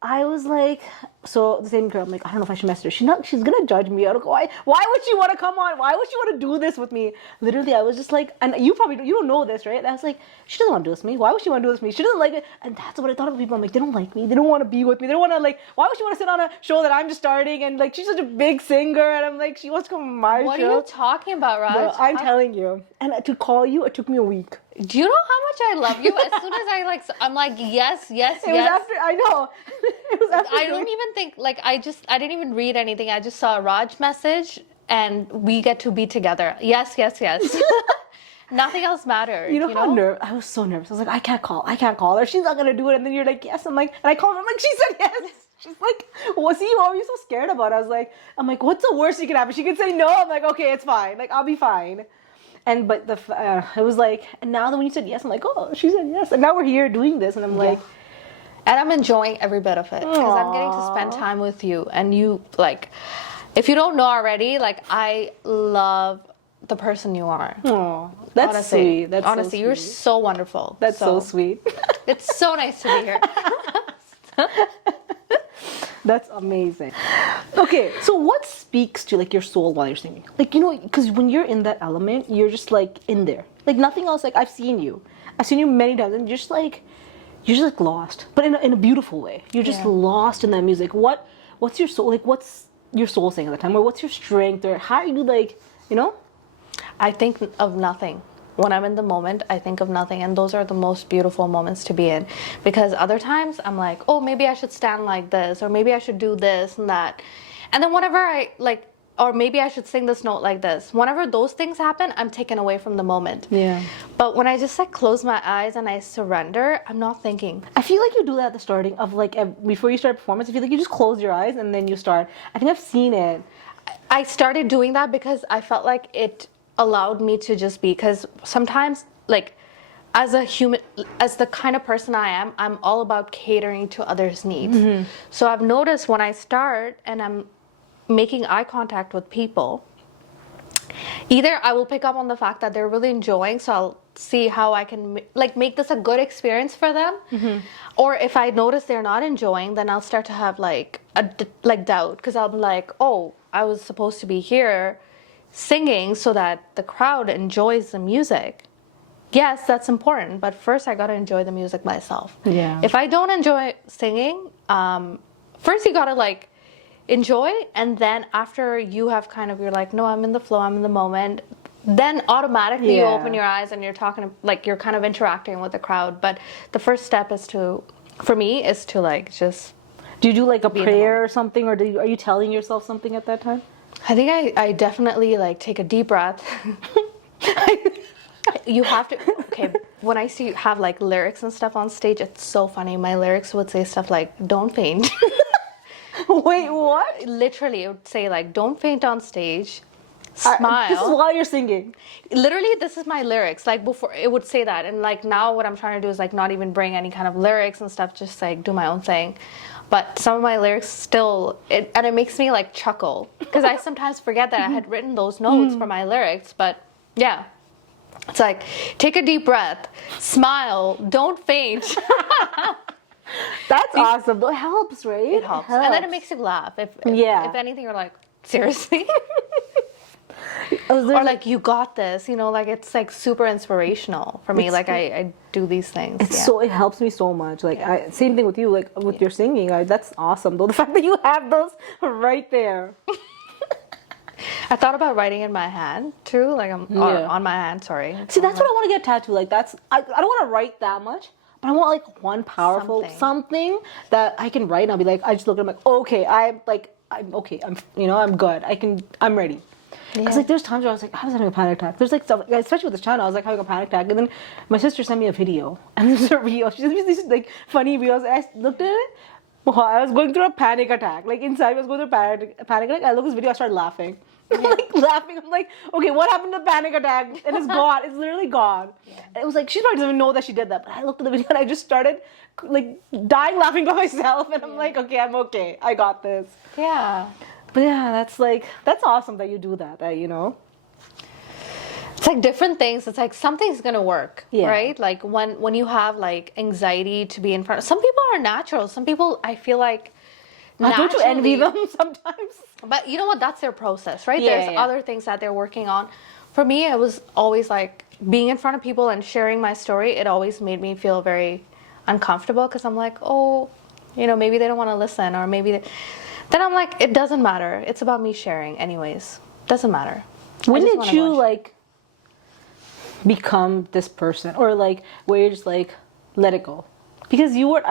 I was like, so the same girl, I'm like, I don't know if I should message her. She's gonna judge me. I don't go, why would she want to come on? Why would she want to do this with me? Literally, I was just like, and you don't know this, right? I was like, she doesn't want to do this with me. Why would she want to do this with me? She doesn't like it. And that's what I thought of people. I'm like, they don't like me. They don't want to be with me. They don't want to like, why would she want to sit on a show that I'm just starting? And like, she's such a big singer. And I'm like, she wants to come on my What show. are you talking about, Raj? Bro, I'm telling you. And to call you, it took me a week. Do you know how much I love you? As soon as I'm like, yes. It was after, I know. It was after I don't even think, like, I didn't even read anything. I just saw a Raj message, and we get to be together. Yes. Nothing else mattered. You know how nervous? I was so nervous. I was like, I can't call her. She's not gonna do it. And then you're like, yes. I'm like, and I called her. I'm like, she said yes. She's like, well, see, what were you so scared about? I'm like, what's the worst you can happen? She could say no. I'm like, okay, it's fine. Like, I'll be fine. And but it was like, and now that when you said yes, I'm like, oh, she said yes. And now we're here doing this, and I'm like, and I'm enjoying every bit of it because I'm getting to spend time with you. And you, like, if you don't know already, like, I love the person you are. oh, that's Honestly, sweet. That's honestly, so you're sweet. so wonderful. That's so sweet. It's so nice to be here. That's amazing. Okay, so what speaks to like your soul while you're singing? Like, you know, because when you're in that element, you're just like in there. Like nothing else. Like I've seen you many times, and you're just like lost, but in a beautiful way. You're just lost in that music. What's your soul like? What's your soul saying at the time, or what's your strength, or how you like, you know? I think of nothing. When I'm in the moment, I think of nothing, and those are the most beautiful moments to be in. Because other times, I'm like, oh, maybe I should stand like this, or maybe I should do this and that. And then whenever I, like, or maybe I should sing this note like this. Whenever those things happen, I'm taken away from the moment. Yeah. But when I just, like, close my eyes and I surrender, I'm not thinking. I feel like you do that at the starting of, like, before you start a performance. I feel like you just close your eyes and then you start. I think I've seen it. I started doing that because I felt like it allowed me to just be, because sometimes, like, as a human, as the kind of person I am, I'm all about catering to others' needs. Mm-hmm. So I've noticed when I start and I'm making eye contact with people, either I will pick up on the fact that they're really enjoying, so I'll see how I can like make this a good experience for them. Mm-hmm. Or if I notice they're not enjoying, then I'll start to have like doubt, because I'll be like, oh, I was supposed to be here singing so that the crowd enjoys the music. Yes, that's important, but first I gotta enjoy the music myself. Yeah. If I don't enjoy singing, first you gotta like enjoy, and then after you have kind of, you're like, no, I'm in the flow, I'm in the moment, then automatically you open your eyes and you're talking, like you're kind of interacting with the crowd. But the first step is to, for me, is to like just. Do you do like a prayer or something, or are you telling yourself something at that time? I think I definitely like take a deep breath. You have to, okay, when I see have like lyrics and stuff on stage, it's so funny. My lyrics would say stuff like, don't faint. Wait, what? Literally, it would say like, don't faint on stage. smile. This is while you're singing. Literally, this is my lyrics. Like before, it would say that, and like now, what I'm trying to do is like not even bring any kind of lyrics and stuff. Just like do my own thing. But some of my lyrics still, and it makes me like chuckle because I sometimes forget that I had written those notes for my lyrics. But yeah, it's like take a deep breath, smile, don't faint. That's awesome. It helps, right? It helps, and then it makes you laugh. If anything, you're like seriously. Or like you got this, you know, like it's like super inspirational for me. Like I do these things. So it helps me so much. Like same thing with you, like with your singing. That's awesome. Though the fact that you have those right there. I thought about writing in my hand too, like I'm on my hand. Sorry. See, that's what I want to get tattooed. Like I don't want to write that much, but I want like one powerful something that I can write and I'll be like, I just look at it, I'm like, okay, I'm okay. I'm good. I'm ready. Because like there's times where I was like, I was having a panic attack. There's like stuff, especially with this channel, I was like having a panic attack, and then my sister sent me a video, and there's a reel. She sent me these like funny reels, and I looked at it. Wow, I was going through a panic attack. Like inside, I was going through a panic attack. I look at this video, I started laughing. I'm like laughing. I'm like, okay, what happened to the panic attack? And it's gone. It's literally gone. And it was like she probably doesn't even know that she did that. But I looked at the video and I just started like dying laughing by myself. And I'm like, okay, I'm okay. I got this. Yeah. But yeah, that's awesome that you do that. It's like different things. It's like something's gonna work, right? Like when you have like anxiety to be in front. Some people are natural. Some people, I feel like. Don't you envy them sometimes? But you know what? That's their process, right? There's other things that they're working on. For me, it was always like being in front of people and sharing my story. It always made me feel very uncomfortable because I'm like, oh, you know, maybe they don't want to listen, or maybe. Then I'm like, it doesn't matter. It's about me sharing, anyways. Doesn't matter. When did you like become this person, or like where you're just like let it go? Because you were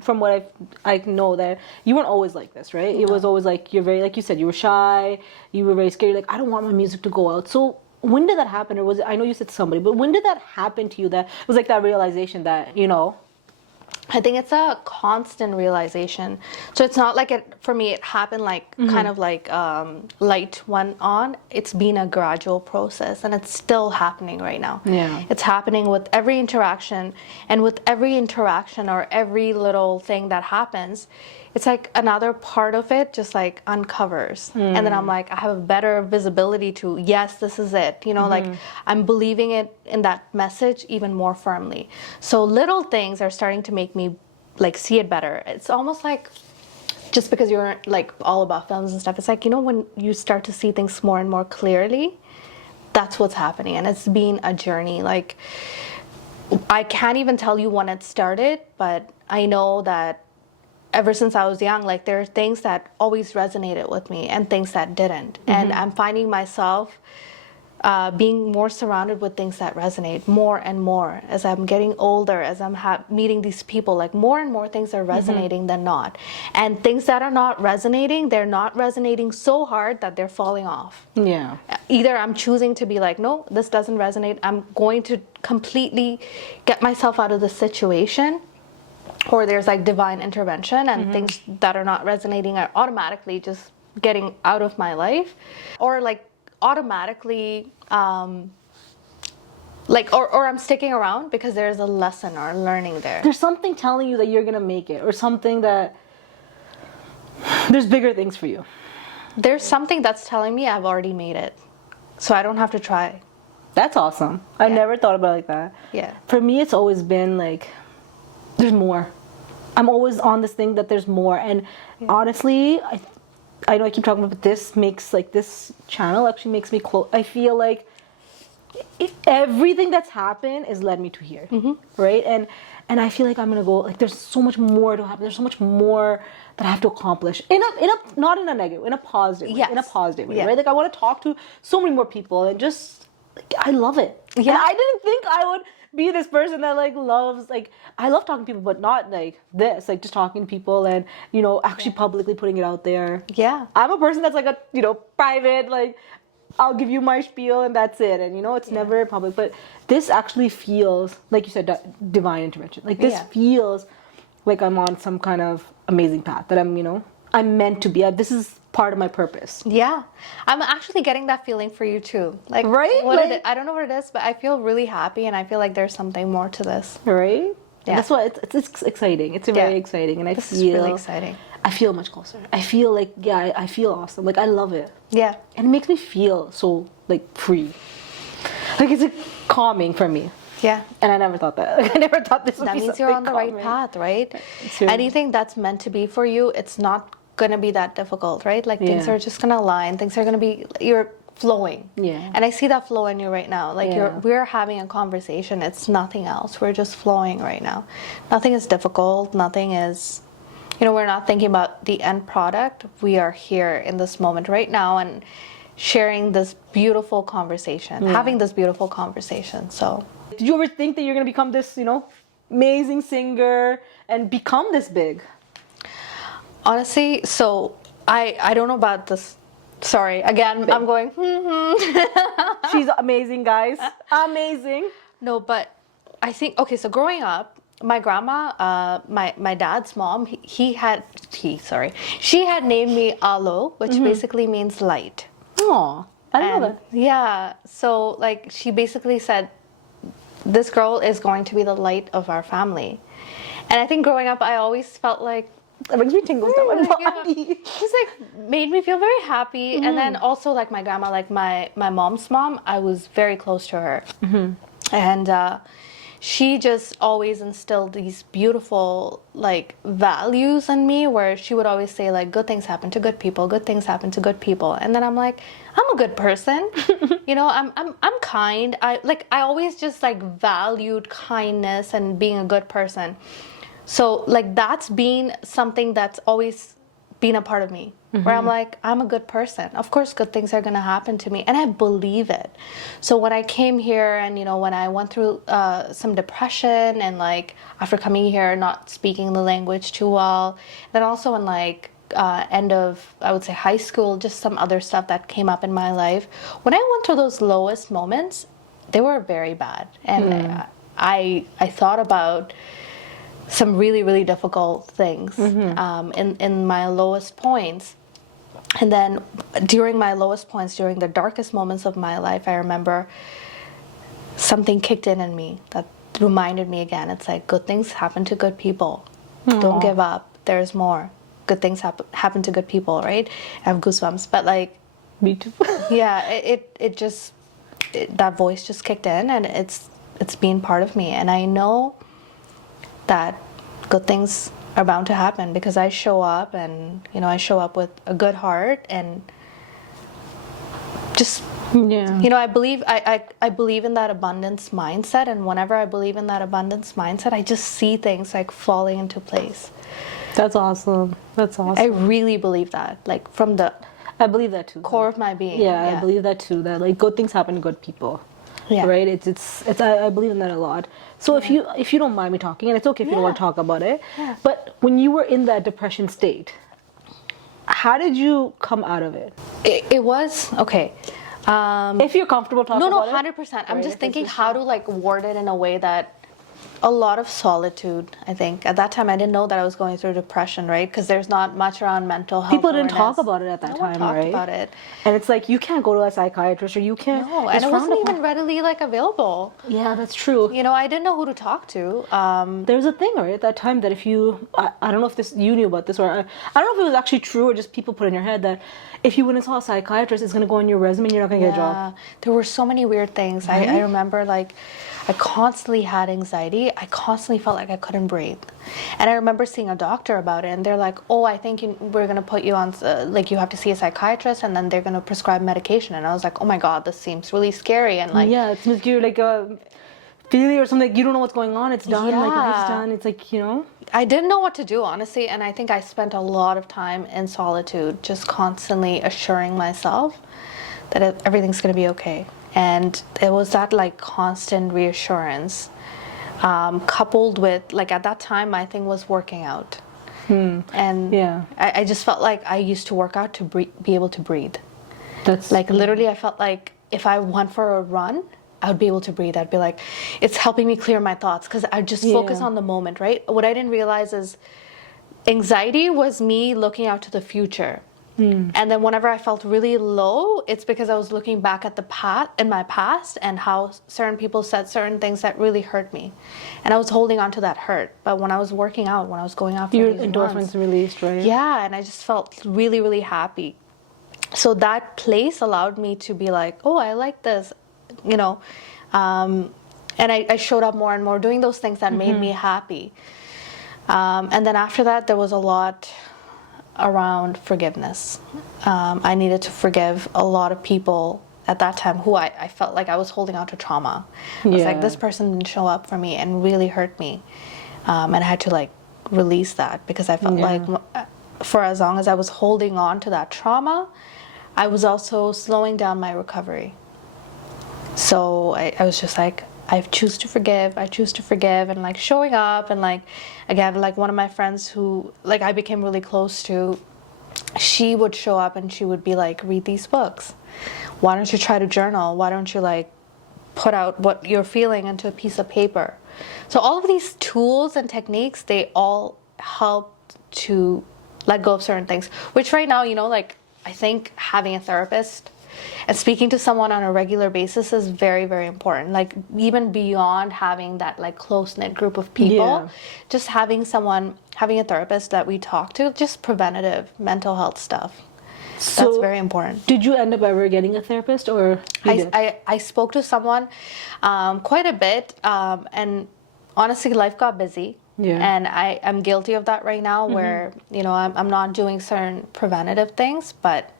from what I know that you weren't always like this, right? No. It was always like you're very, like you said, you were shy, you were very scared, like I don't want my music to go out. So when did that happen? Or was it, I know you said somebody, but when did that happen to you that it was like that realization that, you know? I think it's a constant realization. So it's not like for me, it happened like kind of like light went on. It's been a gradual process and it's still happening right now. Yeah. It's happening with every interaction, and with every interaction or every little thing that happens, it's like another part of it just like uncovers. And then I'm like, I have a better visibility to, yes, this is it. You know, like I'm believing it in that message even more firmly. So little things are starting to make me like see it better. It's almost like just because you're like all about films and stuff, it's like, you know, when you start to see things more and more clearly, that's what's happening. And it's been a journey. Like I can't even tell you when it started, but I know that ever since I was young, like there are things that always resonated with me and things that didn't. And I'm finding myself being more surrounded with things that resonate more and more as I'm getting older, as I'm meeting these people. Like more and more things are resonating than not. And things that are not resonating, they're not resonating so hard that they're falling off. Yeah. Either I'm choosing to be like, no, this doesn't resonate. I'm going to completely get myself out of the situation. Or there's like divine intervention and things that are not resonating are automatically just getting out of my life, or like automatically like or I'm sticking around because there's a lesson or learning there. There's something telling you that you're gonna make it, or something that there's bigger things for you. There's something that's telling me I've already made it, so I don't have to try. That's awesome. I never thought about it like that. Yeah. For me, it's always been like, there's more. I'm always on this thing that there's more. And honestly, I know I keep talking about, but this makes like this channel actually makes me close. I feel like everything that's happened has led me to here, right? And I feel like I'm gonna go, like there's so much more to happen. There's so much more that I have to accomplish in a not in a negative, in a positive way, in a positive way, right? Like I want to talk to so many more people, and just like, I love it. Yeah. And I didn't think I would be this person that like loves, like I love talking to people, but not like this, like just talking to people and, you know, actually publicly putting it out there. Yeah. I'm a person that's like a, you know, private, like I'll give you my spiel and that's it. And you know, it's never public, but this actually feels, like you said, divine intervention. Like this feels like I'm on some kind of amazing path that I'm, you know, I'm meant to be. This is part of my purpose. Yeah, I'm actually getting that feeling for you too. Like, Right? I don't know what it is, but I feel really happy, and I feel like there's something more to this. Right? Yeah. And that's why it's exciting. It's very exciting, and This is really exciting. I feel much closer. I feel like I feel awesome. Like I love it, Yeah, and it makes me feel so like free. Like it's like calming for me. yeah. And I never thought that. Like, I never thought this would That be means you're on something the right calming. path, right? true. Anything that's meant to be for you, it's not gonna be that difficult, right? Like things Yeah. are just gonna align. Things are gonna be, you're flowing. Yeah. And I see that flow in you right now. Like Yeah. we're having a conversation. It's nothing else. We're just flowing right now. Nothing is difficult. Nothing is, we're not thinking about the end product. We are here in this moment right now and sharing this beautiful conversation, having this beautiful conversation. So Did you ever think that you're gonna become this, amazing singer and become this big? honestly, so I don't know about this. Sorry, again, I'm going, She's amazing, guys. Amazing. No, but I think, okay, so growing up, my grandma, my dad's mom, she had named me Alo, which basically means light. Aw, I didn't know And that. yeah, so like she basically said, this girl is going to be the light of our family. And I think growing up, I always felt like, That makes me tingles down my yeah, body. just like made me feel very happy. And then also like my grandma, like my mom's mom, I was very close to her. And she just always instilled these beautiful like values in me, where she would always say like, good things happen to good people, good things happen to good people. And then I'm like, I'm a good person. I'm kind. I always just like valued kindness and being a good person. So like that's been something that's always been a part of me, where I'm like, I'm a good person. Of course, good things are gonna happen to me, and I believe it. So when I came here, and when I went through some depression, and like after coming here, not speaking the language too well, then also in like end of, I would say, high school, just some other stuff that came up in my life. When I went through those lowest moments, they were very bad, and I thought about some really, really difficult things in my lowest points. And then during my lowest points, during the darkest moments of my life, I remember something kicked in me that reminded me again. It's like, good things happen to good people. Don't give up. There's more. Good things happen to good people, right? I have goosebumps. But like, Me too. yeah, that voice just kicked in, and it's been part of me. And I know that good things are bound to happen because I show up, and I show up with a good heart, and just Yeah. I believe in that abundance mindset, and whenever I believe in that abundance mindset, I just see things like falling into place. That's awesome. That's awesome. I really believe that, like from the I believe that too. core of my being. Yeah, I believe that too. That like good things happen to good people. Yeah. Right. It's. I believe in that a lot. So if you don't mind me talking, and it's okay if you don't want to talk about it. Yeah. But when you were in that depression state, how did you come out of it? It was okay. If you're comfortable talking No, about it. 100%. I'm Right, just if thinking it's how to like word it in a way that a lot of solitude, I think. At that time, I didn't know that I was going through depression, right? Because there's not much around mental health. People didn't talk awareness. about it at that No one time, talked right? about it. And it's like you can't go to a psychiatrist, or you can't. No, it's and it frowned wasn't upon. even readily like available. Yeah, that's true. I didn't know who to talk to. There's a thing, right, at that time that if you, I don't know if you knew about this, or I don't know if it was actually true or just people put in your head that if you went and saw a psychiatrist, it's going to go on your resume and you're not going to get a job. There were so many weird things. I remember like I constantly had anxiety. I constantly felt like I couldn't breathe. And I remember seeing a doctor about it, and they're like, oh, I think we're going to put you on, like you have to see a psychiatrist, and then they're going to prescribe medication. And I was like, oh my God, this seems really scary. And like, Yeah, it's like you're like a failure or something, like you don't know what's going on, it's done, like life's Yeah. done, it's like, I didn't know what to do, honestly, and I think I spent a lot of time in solitude, just constantly assuring myself that everything's going to be okay. And it was that like constant reassurance, coupled with like at that time my thing was working out, and Yeah. I just felt like I used to work out to be able to breathe. That's Like literally, I felt like if I went for a run, I would be able to breathe. I'd be like, it's helping me clear my thoughts because I just focus Yeah. on the moment, right? What I didn't realize is anxiety was me looking out to the future. And then whenever I felt really low, it's because I was looking back at the past, in my past, and how certain people said certain things that really hurt me, and I was holding on to that hurt. But when I was working out, when I was going out for Your these endorphins runs, released, right? yeah, and I just felt really, really happy. So that place allowed me to be like, oh, I like this, you know, and I showed up more and more doing those things that made me happy. And then after that, there was a lot around forgiveness. I needed to forgive a lot of people at that time who I felt like I was holding on to trauma. I was like, this person didn't show up for me and really hurt me. And I had to like release that because I felt like for as long as I was holding on to that trauma, I was also slowing down my recovery. So I was just like, I choose to forgive, and like showing up, and like, again, like one of my friends who like I became really close to, she would show up and she would be like, read these books. Why don't you try to journal? Why don't you like put out what you're feeling into a piece of paper? So all of these tools and techniques, they all help to let go of certain things, which right now, you know, like I think having a therapist and speaking to someone on a regular basis is very, very important. Like even beyond having that like close-knit group of people, just having someone, having a therapist that we talk to, just preventative mental health stuff. So That's very important. Did you end up ever getting a therapist, or I spoke to someone quite a bit, and honestly, life got busy. Yeah. And I'm guilty of that right now, where, you know, I'm not doing certain preventative things, but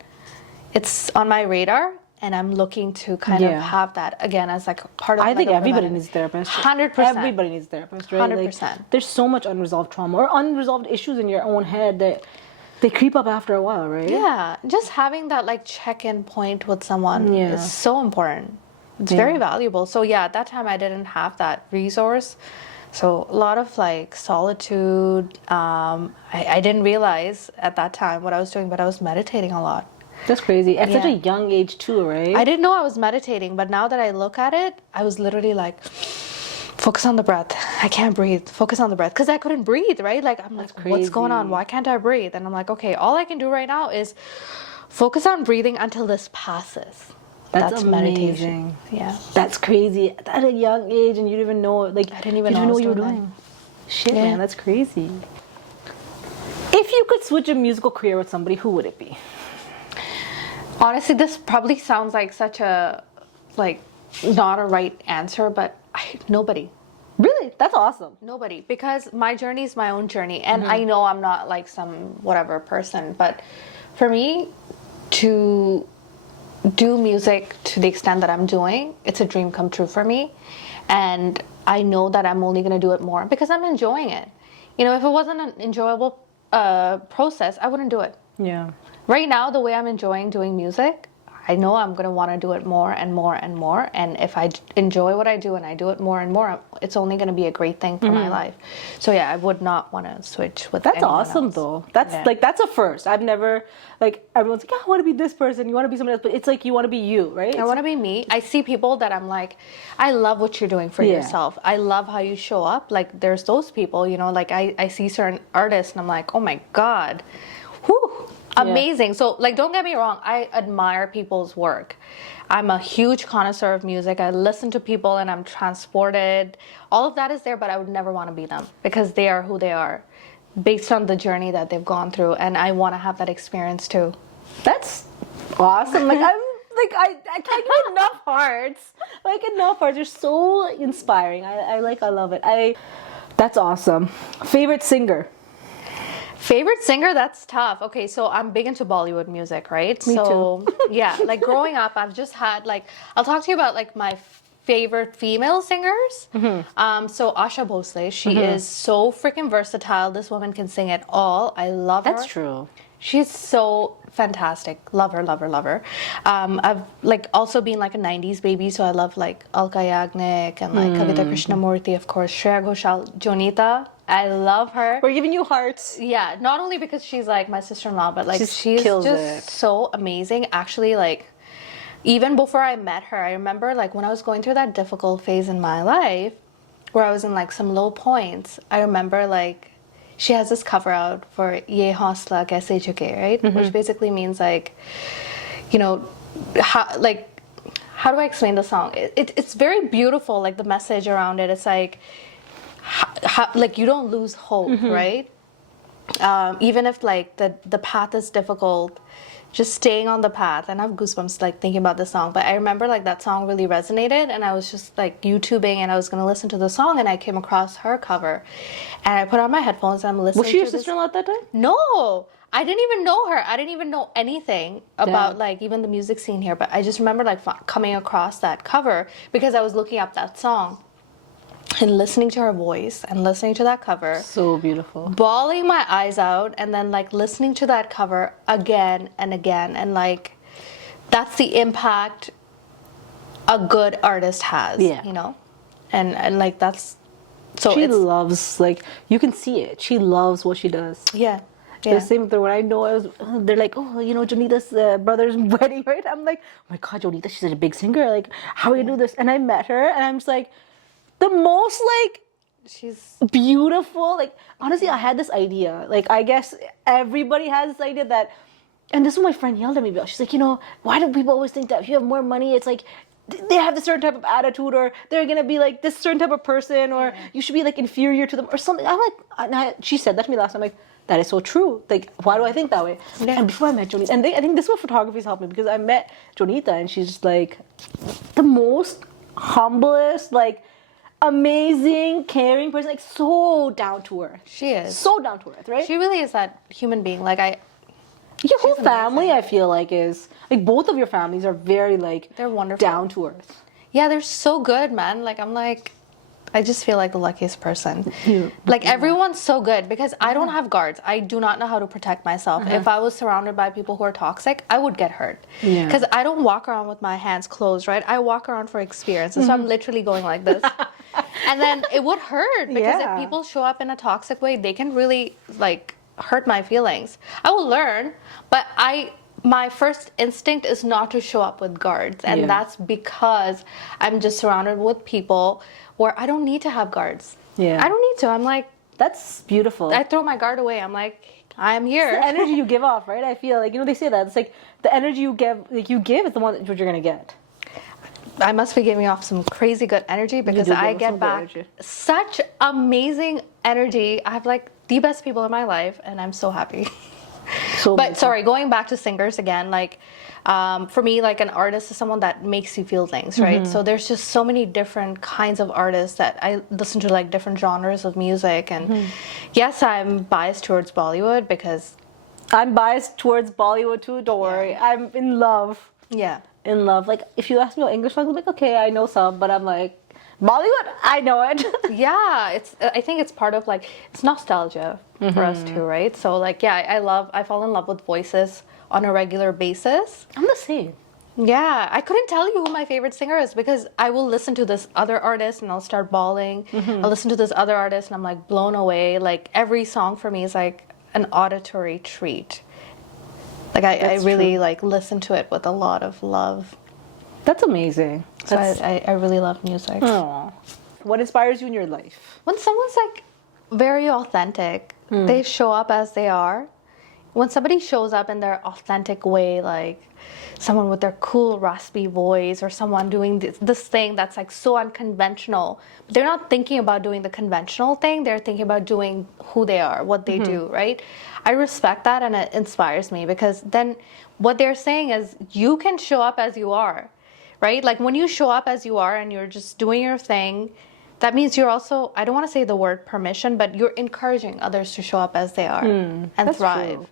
it's on my radar, and I'm looking to kind of have that again as like part of. I think like everybody needs a therapist. 100%. Everybody needs a therapist, right? 100%. Like, there's so much unresolved trauma or unresolved issues in your own head that they creep up after a while, right? Yeah, just having that like check-in point with someone is so important. It's very valuable. So yeah, at that time I didn't have that resource. So a lot of like solitude. I didn't realize at that time what I was doing, but I was meditating a lot. That's crazy. At such a young age too, right? I didn't know I was meditating, but now that I look at it, I was literally like, focus on the breath. I can't breathe. Focus on the breath. Because I couldn't breathe, right? Like, I'm like, what's going on? Why can't I breathe? And I'm like, okay, all I can do right now is focus on breathing until this passes. That's meditation. amazing. Yeah. That's crazy. At a young age, and you didn't even know, like, I didn't even you know what you were doing doing. Shit, Yeah. man, that's crazy. If you could switch a musical career with somebody, who would it be? Honestly, this probably sounds like such a, like, not a right answer, but nobody. Really? That's awesome. Nobody, because my journey is my own journey, and I know I'm not like some whatever person, but for me to do music to the extent that I'm doing, it's a dream come true for me, and I know that I'm only going to do it more because I'm enjoying it. You know, if it wasn't an enjoyable process, I wouldn't do it. Yeah. Right now, the way I'm enjoying doing music, I know I'm going to want to do it more and more and more. And if I enjoy what I do and I do it more and more, it's only going to be a great thing for my life. So yeah, I would not want to switch with That's anyone awesome else. though. That's like, that's a first. I've never, like, everyone's like, yeah, I want to be this person. You want to be somebody else. But it's like, you want to be you, right? I want to be me. I see people that I'm like, I love what you're doing for yourself. I love how you show up. Like there's those people, you know, like I see certain artists and I'm like, oh my God, whew, amazing. So like, don't get me wrong. I admire people's work. I'm a huge connoisseur of music. I listen to people and I'm transported. All of that is there, but I would never want to be them because they are who they are based on the journey that they've gone through. And I want to have that experience too. That's awesome. Like, I can't get enough hearts. Like, enough hearts. You're so inspiring. I love it. That's awesome. Favorite singer? Favorite singer? That's tough. Okay, so I'm big into Bollywood music, right? Me too. Yeah, like growing up, I've just had like, I'll talk to you about like my favorite female singers. So Asha Bhosle, she is so freaking versatile. This woman can sing it all. I love her. That's true. She's so fantastic. Love her, love her, love her. I've like also been like a 90s baby, so I love like Alka Yagnik and like Kavita Krishnamurti, of course, Shreya Ghoshal, Jonita. I love her. We're giving you hearts. Yeah, not only because she's like my sister-in-law, but like she's kills just it. so amazing. Actually, like even before I met her, I remember like when I was going through that difficult phase in my life where I was in like some low points, I remember like she has this cover out for Ye Hausla Kaise Jhuke, right? Which basically means like, you know, how do I explain the song? It's very beautiful, like the message around it. It's like, like you don't lose hope, right? Even if like the path is difficult, just staying on the path. And I have goosebumps like thinking about the song. But I remember like that song really resonated, and I was just like YouTubing, and I was gonna listen to the song, and I came across her cover, and I put on my headphones and I'm listening. Was she your to this. sister-in-law at that time? No, I didn't even know her. I didn't even know anything about like even the music scene here. But I just remember like coming across that cover because I was looking up that song and listening to her voice and listening to that cover. So beautiful. Bawling my eyes out, and then like listening to that cover again and again, and like that's the impact a good artist has. Yeah. You know, and like that's so She it's loves, like, you can see it. She loves what she does. yeah. The same thing when I know they're like, oh, you know, Jonita's brother's wedding, right? I'm like, oh my God, Jonita, she's such a big singer. Like, how are you do this? And I met her, and I'm just like, the most like She's beautiful. Like, honestly, I had this idea. Like, I guess everybody has this idea that, and this is what my friend yelled at me about. She's like, you know, why do people always think that if you have more money, it's like they have this certain type of attitude, or they're gonna be like this certain type of person, or you should be like inferior to them, or something. I'm like, she said that to me last time. I'm like, that is so true. Like, why do I think that way? Yeah. And before I met Jonita, and I think this is what photography's helped me, because I met Jonita, and she's just like the most humblest, like amazing, caring person, like so down to earth. she is. So down to earth, right? She really is that human being. Like Your whole she's family, amazing. I feel like, is like both of your families are very like They're wonderful. down to earth. yeah, they're so good, man. Like I'm like, I just feel like the luckiest person. You- Like everyone's so good because I don't have guards. I do not know how to protect myself. If I was surrounded by people who are toxic, I would get hurt. Yeah. Because I don't walk around with my hands closed, right? I walk around for experience. And so I'm literally going like this. And then it would hurt because Yeah. if people show up in a toxic way, they can really like hurt my feelings. I will learn, but my first instinct is not to show up with guards. And Yeah. that's because I'm just surrounded with people where I don't need to have guards. Yeah. I don't need to. I'm like, That's beautiful. I throw my guard away. I'm like, I'm the here. energy you give off, right? I feel like, you know, they say that it's like the energy you give is the one that what you're gonna get. I must be giving off some crazy good energy because do I give get some good back energy. such amazing energy. I have like the best people in my life, and I'm so happy. So But sorry, going back to singers again, like for me, like an artist is someone that makes you feel things, right? So there's just so many different kinds of artists that I listen to, like different genres of music. And yes, I'm biased towards Bollywood because, I'm biased towards Bollywood too, don't worry. I'm in love. yeah. In love. Like, if you ask me about English songs, I'm like, okay, I know some, but I'm like, Bollywood, I know it. Yeah, I think it's part of like it's nostalgia for us too, right? So like yeah, I fall in love with voices on a regular basis. I'm the same. Yeah, I couldn't tell you who my favorite singer is because I will listen to this other artist and I'll start bawling. I'll listen to this other artist and I'm like blown away. Like every song for me is like an auditory treat. Like I That's really true. like listen to it with a lot of love. That's amazing. So I really love music. Aw. What inspires you in your life? When someone's like very authentic, they show up as they are. When somebody shows up in their authentic way, like someone with their cool raspy voice or someone doing this thing that's like so unconventional, but they're not thinking about doing the conventional thing, they're thinking about doing who they are, what they do, right? I respect that and it inspires me because then what they're saying is you can show up as you are, right? Like when you show up as you are and you're just doing your thing, that means you're also, I don't want to say the word permission, but you're encouraging others to show up as they are and that's thrive. true.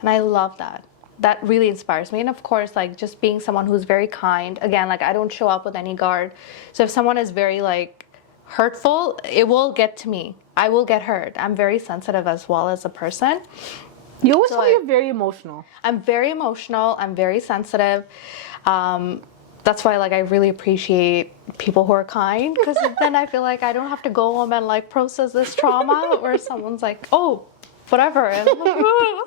And I love that. That really inspires me. And of course, like just being someone who's very kind. Again, like I don't show up with any guard. So if someone is very like hurtful, it will get to me. I will get hurt. I'm very sensitive as well as a person. You always So, tell me like- you're very emotional. I'm very emotional. I'm very sensitive. That's why like I really appreciate people who are kind because then I feel like I don't have to go home and like process this trauma where someone's like, oh, whatever. And I'm like, "Ooh."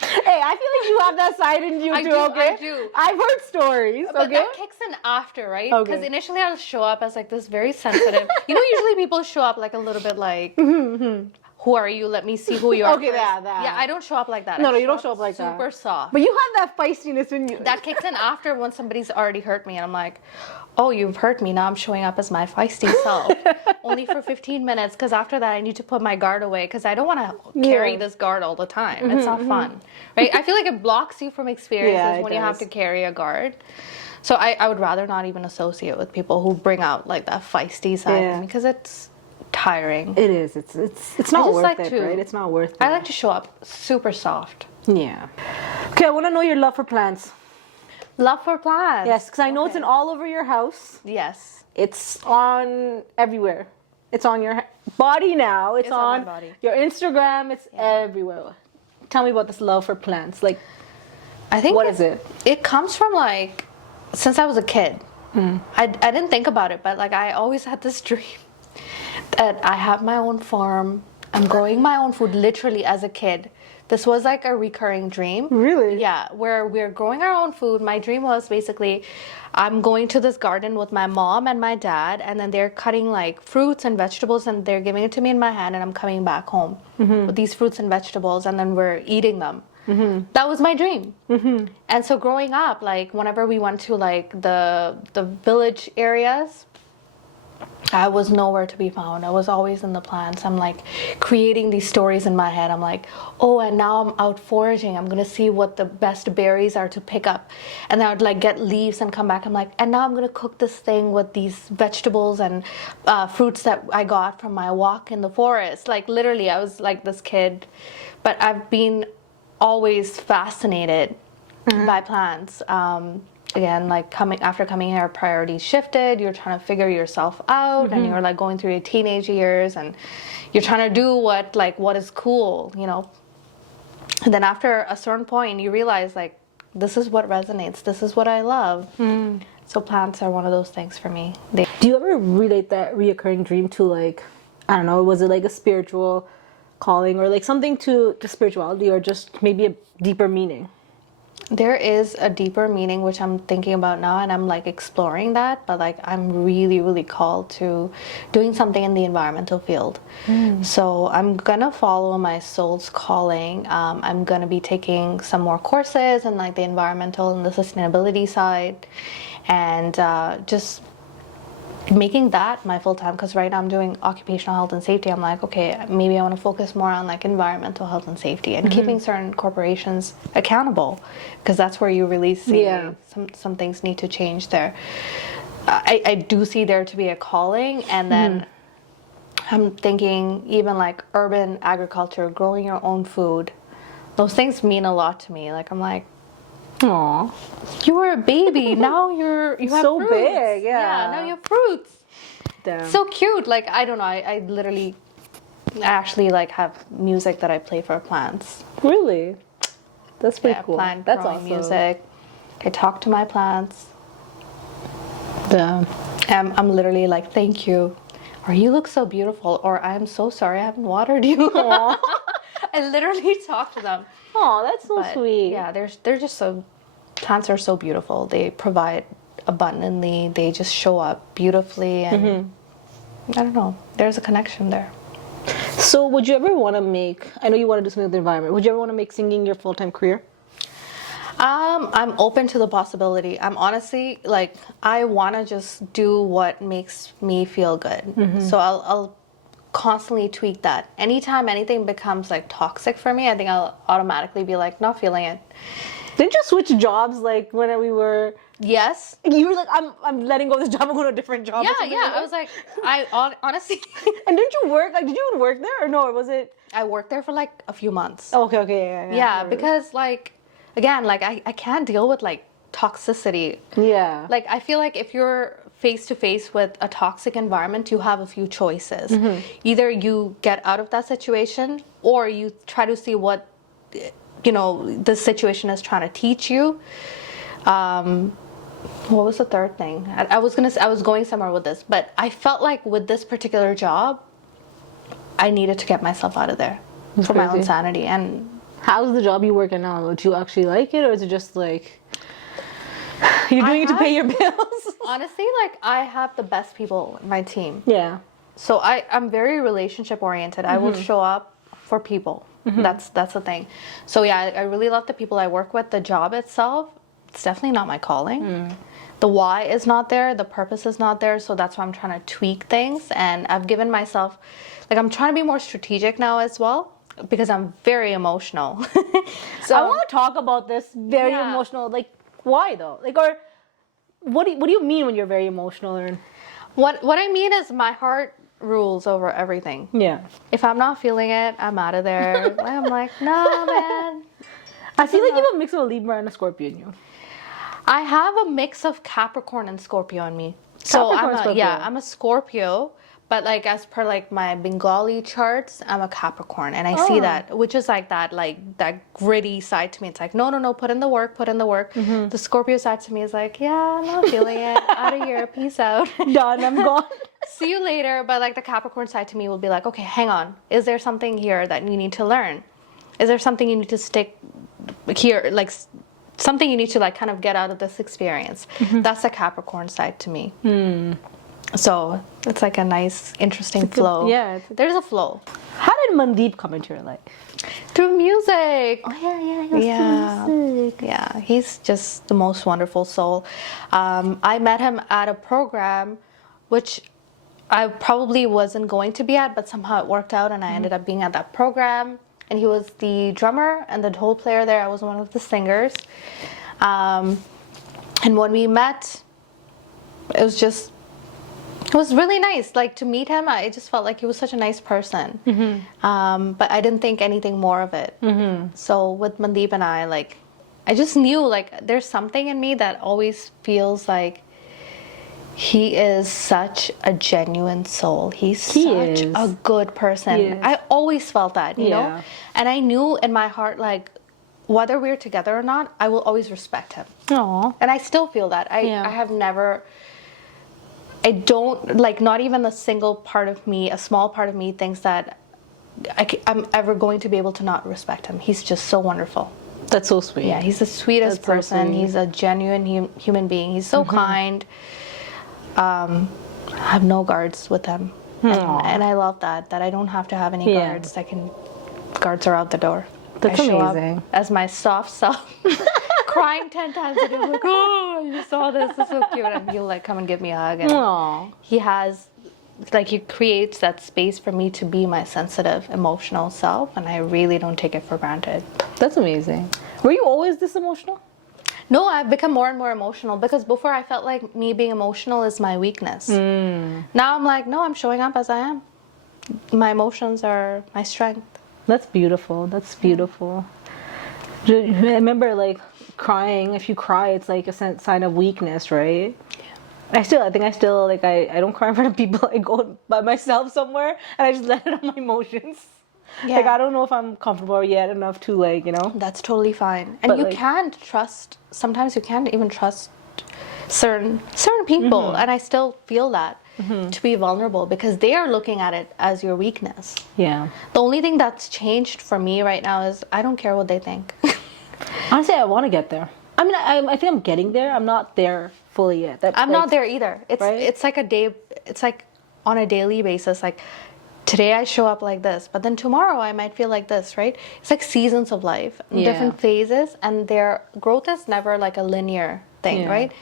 Hey, I feel like you have that side in you I too, do, okay? I do. I've heard stories, But okay? that kicks in after, right? Okay. Because initially I'll show up as like this very sensitive. You know, usually people show up like a little bit like who are you? Let me see who you are. Okay, first. that. Yeah, I don't show up like that. No, I no, you don't show up like that. super soft. But you have that feistiness when you. That kicks in after when somebody's already hurt me, and I'm like, oh, you've hurt me. Now I'm showing up as my feisty self, only for 15 minutes. Because after that, I need to put my guard away because I don't want to carry this guard all the time. It's not fun, right? I feel like it blocks you from experiences when you have to carry a guard. So I would rather not even associate with people who bring out like that feisty side of me because it's tiring. It is. It's not worth it, right? It's not worth it. I like to show up super soft. Yeah. Okay, I want to know your love for plants. Love for plants. Yes, because I know it's in all over your house. Yes. It's on everywhere. It's on your body now. It's on on my body. your Instagram. It's everywhere. Tell me about this love for plants. Like, I think what is it? It comes from like since I was a kid. I didn't think about it, but like I always had this dream that I have my own farm. I'm growing my own food literally as a kid. This was like a recurring dream. Really? Yeah, where we're growing our own food. My dream was basically I'm going to this garden with my mom and my dad, and then they're cutting like fruits and vegetables and they're giving it to me in my hand, and I'm coming back home with these fruits and vegetables, and then we're eating them. That was my dream. And so growing up, like whenever we went to like the village areas, I was nowhere to be found. I was always in the plants. I'm like creating these stories in my head. I'm like, oh, and now I'm out foraging. I'm gonna see what the best berries are to pick up. And then I would like get leaves and come back. I'm like, and now I'm gonna cook this thing with these vegetables and fruits that I got from my walk in the forest. Like literally, I was like this kid. But I've been always fascinated by plants. Again, like after coming here, priorities shifted. You're trying to figure yourself out, and you're like going through your teenage years, and you're trying to do what is cool, you know. And then after a certain point, you realize like this is what resonates. This is what I love. So plants are one of those things for me. Do you ever relate that reoccurring dream to like, I don't know, was it like a spiritual calling or like something to spirituality or just maybe a deeper meaning? There is a deeper meaning which I'm thinking about now, and I'm like exploring that, but like I'm really, really called to doing something in the environmental field. So I'm gonna follow my soul's calling. I'm gonna be taking some more courses in like the environmental and the sustainability side, and just making that my full time, because right now I'm doing occupational health and safety. I'm like, okay, maybe I want to focus more on like environmental health and safety and keeping certain corporations accountable, because that's where you really see some things need to change there. I do see there to be a calling, and then I'm thinking even like urban agriculture, growing your own food, those things mean a lot to me. Like I'm like, Aw. you were a baby. Now you have so fruits. big, yeah. Now you have fruits. Damn. So cute. Like I don't know. I literally, I actually like have music that I play for plants. Really? That's pretty cool. Plant That's growing awesome. music. I talk to my plants. Damn. I'm literally like, thank you, or you look so beautiful, or I'm so sorry I haven't watered you. I literally talk to them. Oh, that's so But, sweet. yeah, they're just so, plants are so beautiful. They provide abundantly. They just show up beautifully, and I don't know. There's a connection there. So would you ever want to make, I know you want to do something with the environment, would you ever want to make singing your full-time career? I'm open to the possibility. I'm honestly like, I want to just do what makes me feel good. So I'll constantly tweak that. Anytime anything becomes like toxic for me, I think I'll automatically be like, not feeling it. Didn't you switch jobs like when we were? Yes. You were like, I'm letting go of this job. I'm going to a different job. or Yeah, something yeah. like I was like, honestly, And didn't you work? Like, did you even work there or no? Or was it? I worked there for like a few months. Oh, okay, yeah. Yeah, because like, again, like I can't deal with like toxicity. Yeah. Like I feel like if you're face to face with a toxic environment, you have a few choices. Either you get out of that situation, or you try to see what, you know, the situation is trying to teach you. What was the third thing? I was going somewhere with this, but I felt like with this particular job, I needed to get myself out of there for my own crazy. sanity. And how's the job you work in now? Do you actually like it, or is it just like you're doing it to pay your bills? honestly, like I have the best people in my team. Yeah. So I'm very relationship oriented. I will show up for people. That's the thing. So yeah, I really love the people I work with. The job itself, it's definitely not my calling. The why is not there, the purpose is not there, so that's why I'm trying to tweak things. And I've given myself, like, I'm trying to be more strategic now as well, because I'm very emotional. So I want to talk about this very Yeah. emotional. Like, why though? Like, or what do you mean when you're very emotional? Or what I mean is my heart rules over everything. yeah, If I'm not feeling it, I'm out of there. I'm like, no, man. I feel like you have a mix of a Libra and a Scorpio in you. I have a mix of Capricorn and Scorpio in me. So Capricorn, Scorpio. I'm a Scorpio, but like as per like my Bengali charts, I'm a Capricorn, and I see that, which is like that gritty side to me. It's like no, put in the work. The Scorpio side to me is like, yeah, I'm not feeling it. Out of here, peace out. Done. I'm gone. See you later. But like the Capricorn side to me will be like, okay, hang on. Is there something here that you need to learn? Is there something you need to stick here, like something you need to like kind of get out of this experience? That's the Capricorn side to me. So it's like a nice, interesting flow. Yeah, There's a flow. How did Mandeep come into your life? Through music. Oh yeah, he was Yeah. music. Yeah, he's just the most wonderful soul. I met him at a program, which I probably wasn't going to be at, but somehow it worked out, and I ended up being at that program. And he was the drummer and the dhol player there. I was one of the singers. And when we met, it was really nice. Like to meet him, I just felt like he was such a nice person. But I didn't think anything more of it. So with Mandeep and I just knew like there's something in me that always feels like he is such a genuine soul. He's such a good person. He is. I always felt that, you know? Yeah. And I knew in my heart, like, whether we're together or not, I will always respect him. Aw. And I still feel that. I have never, I don't, like, not even a single part of me, a small part of me thinks that I'm ever going to be able to not respect him. He's just so wonderful. That's so sweet. Yeah, he's the sweetest That's so person. sweet. He's a genuine human being. He's so kind. I have no guards with him. And I love that I don't have to have any Yeah. guards. Guards are out the door. That's I show amazing. up as my soft self, crying 10 times a day, like, oh, you saw this, it's so cute. And he'll like come and give me a hug. And Aw. he has, like, he creates that space for me to be my sensitive, emotional self. And I really don't take it for granted. That's amazing. Were you always this emotional? No, I've become more and more emotional because before I felt like me being emotional is my weakness. Now I'm like, no, I'm showing up as I am. My emotions are my strength. That's beautiful. That's beautiful. I remember like crying. If you cry, it's like a sign of weakness, right? Yeah. I think I still like I don't cry in front of people. I go by myself somewhere and I just let it on my emotions. Yeah. Like I don't know if I'm comfortable yet enough to like, you know. That's totally fine. And But, you like- can't trust, sometimes you can't even trust certain people. And I still feel that to be vulnerable because they are looking at it as your weakness. Yeah. The only thing that's changed for me right now is I don't care what they think. Honestly, I want to get there. I mean, I think I'm getting there. I'm not there fully yet. I'm not there either. Right? It's like it's like on a daily basis. Like today I show up like this, but then tomorrow I might feel like this, right? It's like seasons of life, different phases, and their growth is never like a linear thing, Yeah. right?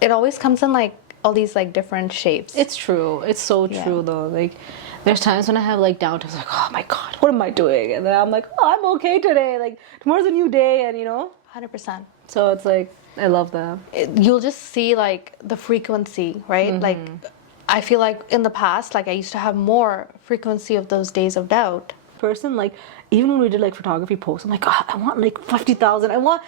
It always comes in like all these like different shapes. It's true. It's so true though. Like there's times when I have like downtimes like, oh my god, what am I doing? And then I'm like, oh, I'm okay today. Like tomorrow's a new day, and you know. 100%. So it's like I love that. You'll just see like the frequency, right? Like I feel like in the past, like I used to have more frequency of those days of doubt. Person like even when we did like photography posts, I'm like, oh, I want like 50,000. I want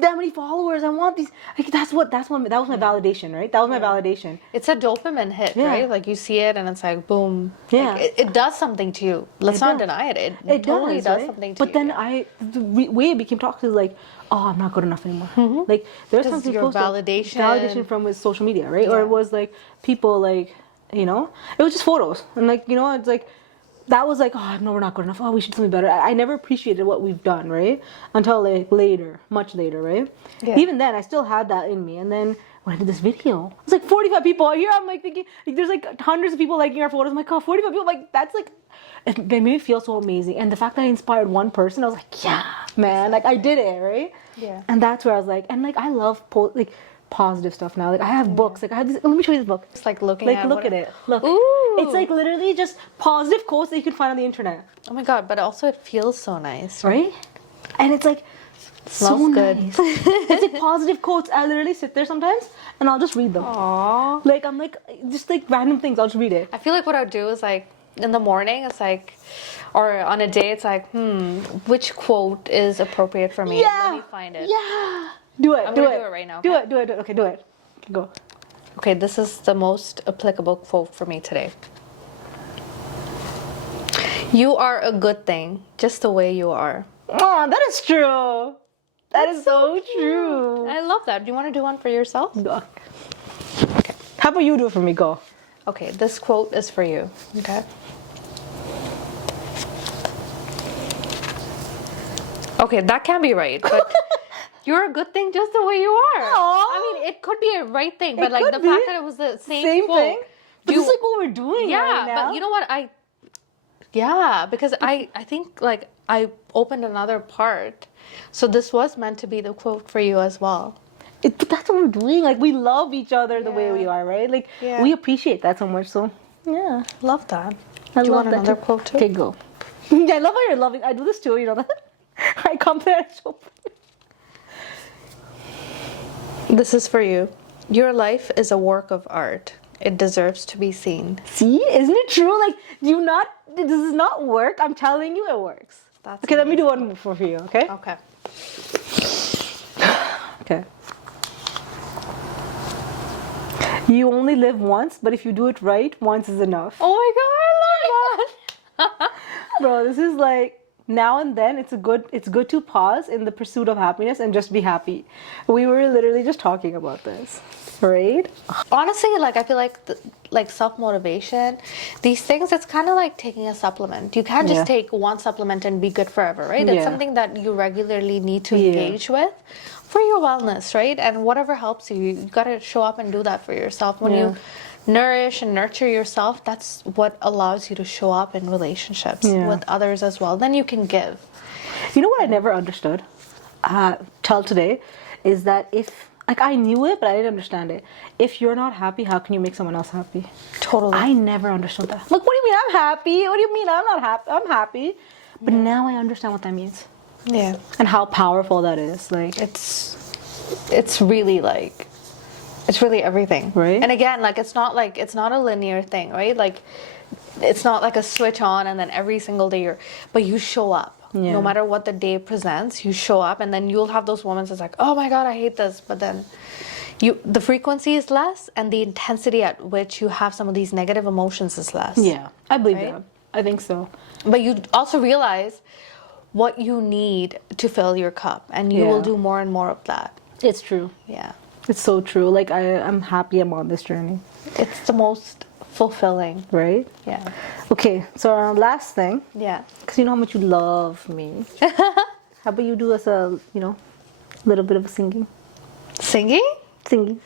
that many followers. I want these. Like that was my validation, right? That was my validation. It's a dopamine hit, Yeah. right? Like you see it and it's like boom. Yeah. Like, it does something to you. Let's not deny it. It totally does right? something to you. But then the way it became toxic is like, oh, I'm not good enough anymore. Like there's Because something your validation from his social media, right? Or Yeah. it was like people like, you know, it was just photos and like, you know, it's like that was like, oh no, we're not good enough. Oh, we should do something better. I never appreciated what we've done, right? Until like later, much later, right? Yeah. Even then, I still had that in me. And then when I did this video, it's like 45 people here. I'm like thinking, like, there's like hundreds of people liking our photos. I'm like, oh, 45 people. Like, that's like, it made me feel so amazing. And the fact that I inspired one person, I was like, yeah, man, like I did it, right? Yeah. And that's where I was like, and like I love like positive stuff now. Like I have books. Like I have this. Let me show you this book. It's like looking Like at look at it. Look. Ooh. It's like literally just positive quotes that you can find on the internet, Oh my god, but also it feels so nice. right? And it's like so Smells good. nice. It's like positive quotes. I literally sit there sometimes and I'll just read them. Aww. Like I'm like just like random things. I'll just read it. I feel like what I'd do is like in the morning, it's like, or on a day, it's like, which quote is appropriate for me? Yeah. Let me find it. Yeah. Do it. I'm do gonna it. do it right now, Do okay? it. Do it. Do it. Okay. Do it. Go. Okay, this is the most applicable quote for me today. You are a good thing, just the way you are. Oh, that is true. That is so true. I love that. Do you want to do one for yourself? Go. Okay. How about you do it for me? Go. Okay, this quote is for you. Okay. Okay, that can be right, but you're a good thing just the way you are. Aw. I mean, it could be a right thing, but It like could the be. fact that it was the same, Same quote. thing. But this is like what we're doing Yeah, right now. but you know what? Yeah, because I think like I opened another part, so this was meant to be the quote for you as well. But that's what we're doing. Like we love each other the way Yeah. we are, right? Like Yeah. we appreciate that so much. So yeah, Love that. I Do you love want that another too. quote too? Okay, go. Yeah, I love how you're loving. I do this too. You know that. I compare so. This is for you. Your life is a work of art. It deserves to be seen. See, isn't it true? Like, do you not? Does this not work? I'm telling you, it works. That's Okay, let me do one for you. Okay. Okay. Okay. You only live once, but if you do it right, once is enough. Oh my god, I love that. Bro, this is like now and then it's good to pause in the pursuit of happiness and just be happy. We were literally just talking about this, right? Honestly, like I feel like like self-motivation, these things, it's kind of like taking a supplement. You can't just Yeah. take one supplement and be good forever, right? It's Yeah. something that you regularly need to Yeah. engage with for your wellness, right? And whatever helps you, you got to show up and do that for yourself. When Yeah. you nourish and nurture yourself, that's what allows you to show up in relationships Yeah. with others as well. Then you can give. You know what I never understood till today is that if like I knew it but I didn't understand it. If you're not happy, how can you make someone else happy? Totally. I never understood that. Like, what do you mean I'm happy? What do you mean I'm not happy? I'm happy. But now I understand what that means Yeah. and how powerful that is. Like, It's really like it's really everything, Right. And again, like it's not a linear thing, right? Like it's not like a switch on and then every single day but you show up. Yeah. No matter what the day presents, you show up, and then you'll have those moments that's like, oh my god, I hate this, but then the frequency is less and the intensity at which you have some of these negative emotions is less. yeah, I believe Right? that. I think so. But you also realize what you need to fill your cup, and you will Yeah. do more and more of that. It's true. Yeah. It's so true. Like I'm happy I'm on this journey, It's the most fulfilling. right? Yeah. Okay, so our last thing, Yeah. because you know how much you love me. How about you do us a, little bit of singing? Singing? Singing.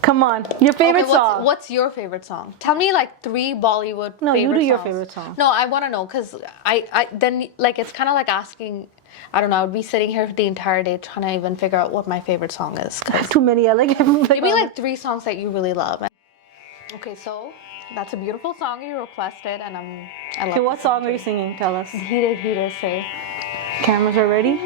Come on, your favorite Okay, song. what's your favorite song? Tell me like 3 Bollywood No, you favorite do your songs. favorite song. No, I want to know because I then like it's kind of like asking. I don't know. I would be sitting here for the entire day trying to even figure out what my favorite song is. 'Cause Too many. I like everybody. give me like 3 songs that you really love. Okay, so that's a beautiful song you requested, and I love. Okay, what the song are you singing? Tell us. Dheere dheere se. Cameras are ready.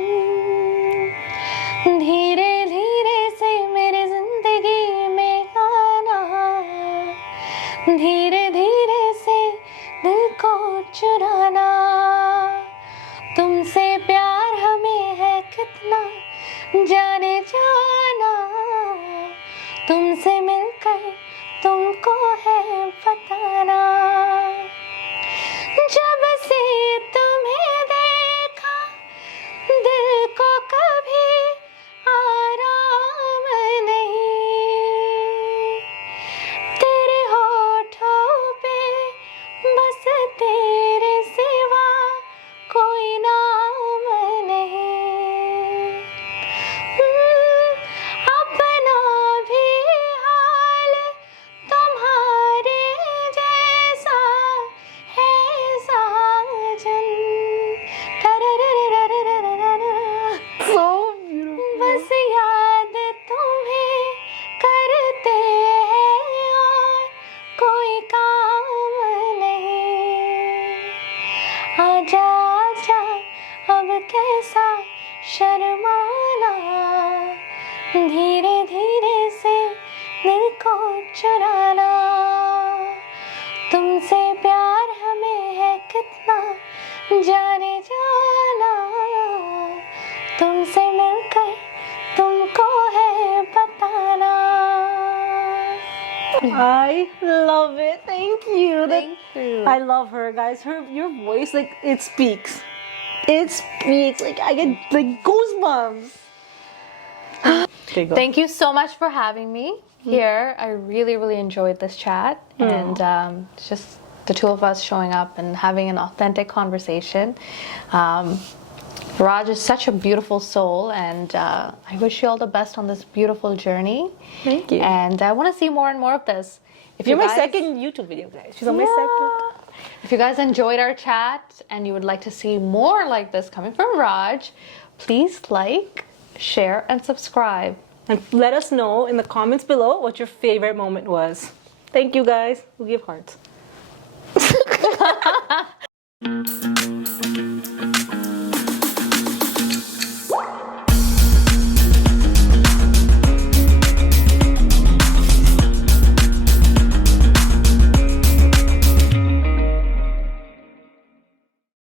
धीरे धीरे से मेरी जिंदगी में आना, धीरे धीरे से दिल को चुराना, तुमसे प्यार हमें है कितना जाने जाना, तुमसे मिलकर तुमको है बताना, जब से तुम्हें देखा दिल को कभी आराम नहीं, तेरे होठों पे बस तेरे सिवा कोई नाम नहीं, आजा आजा अब कैसा शर्माना धीरे धीरे से दिल को चुराना तुमसे प्यार हमें है कितना जाने जाना तुमसे मिलकर तुमको है बताना. I love it. Thank you. Thank you. I love her, guys. Your voice, like, it speaks. It speaks. Like, I get like goosebumps. Okay, go. Thank you so much for having me here. I really, really enjoyed this chat, and just the two of us showing up and having an authentic conversation. Raj is such a beautiful soul, and I wish you all the best on this beautiful journey. Thank you. And I want to see more and more of this. If You're you my guys- second YouTube video, guys. She's on my second. If you guys enjoyed our chat and you would like to see more like this coming from Raj, please like, share, and subscribe. And let us know in the comments below what your favorite moment was. Thank you, guys. We'll give hearts.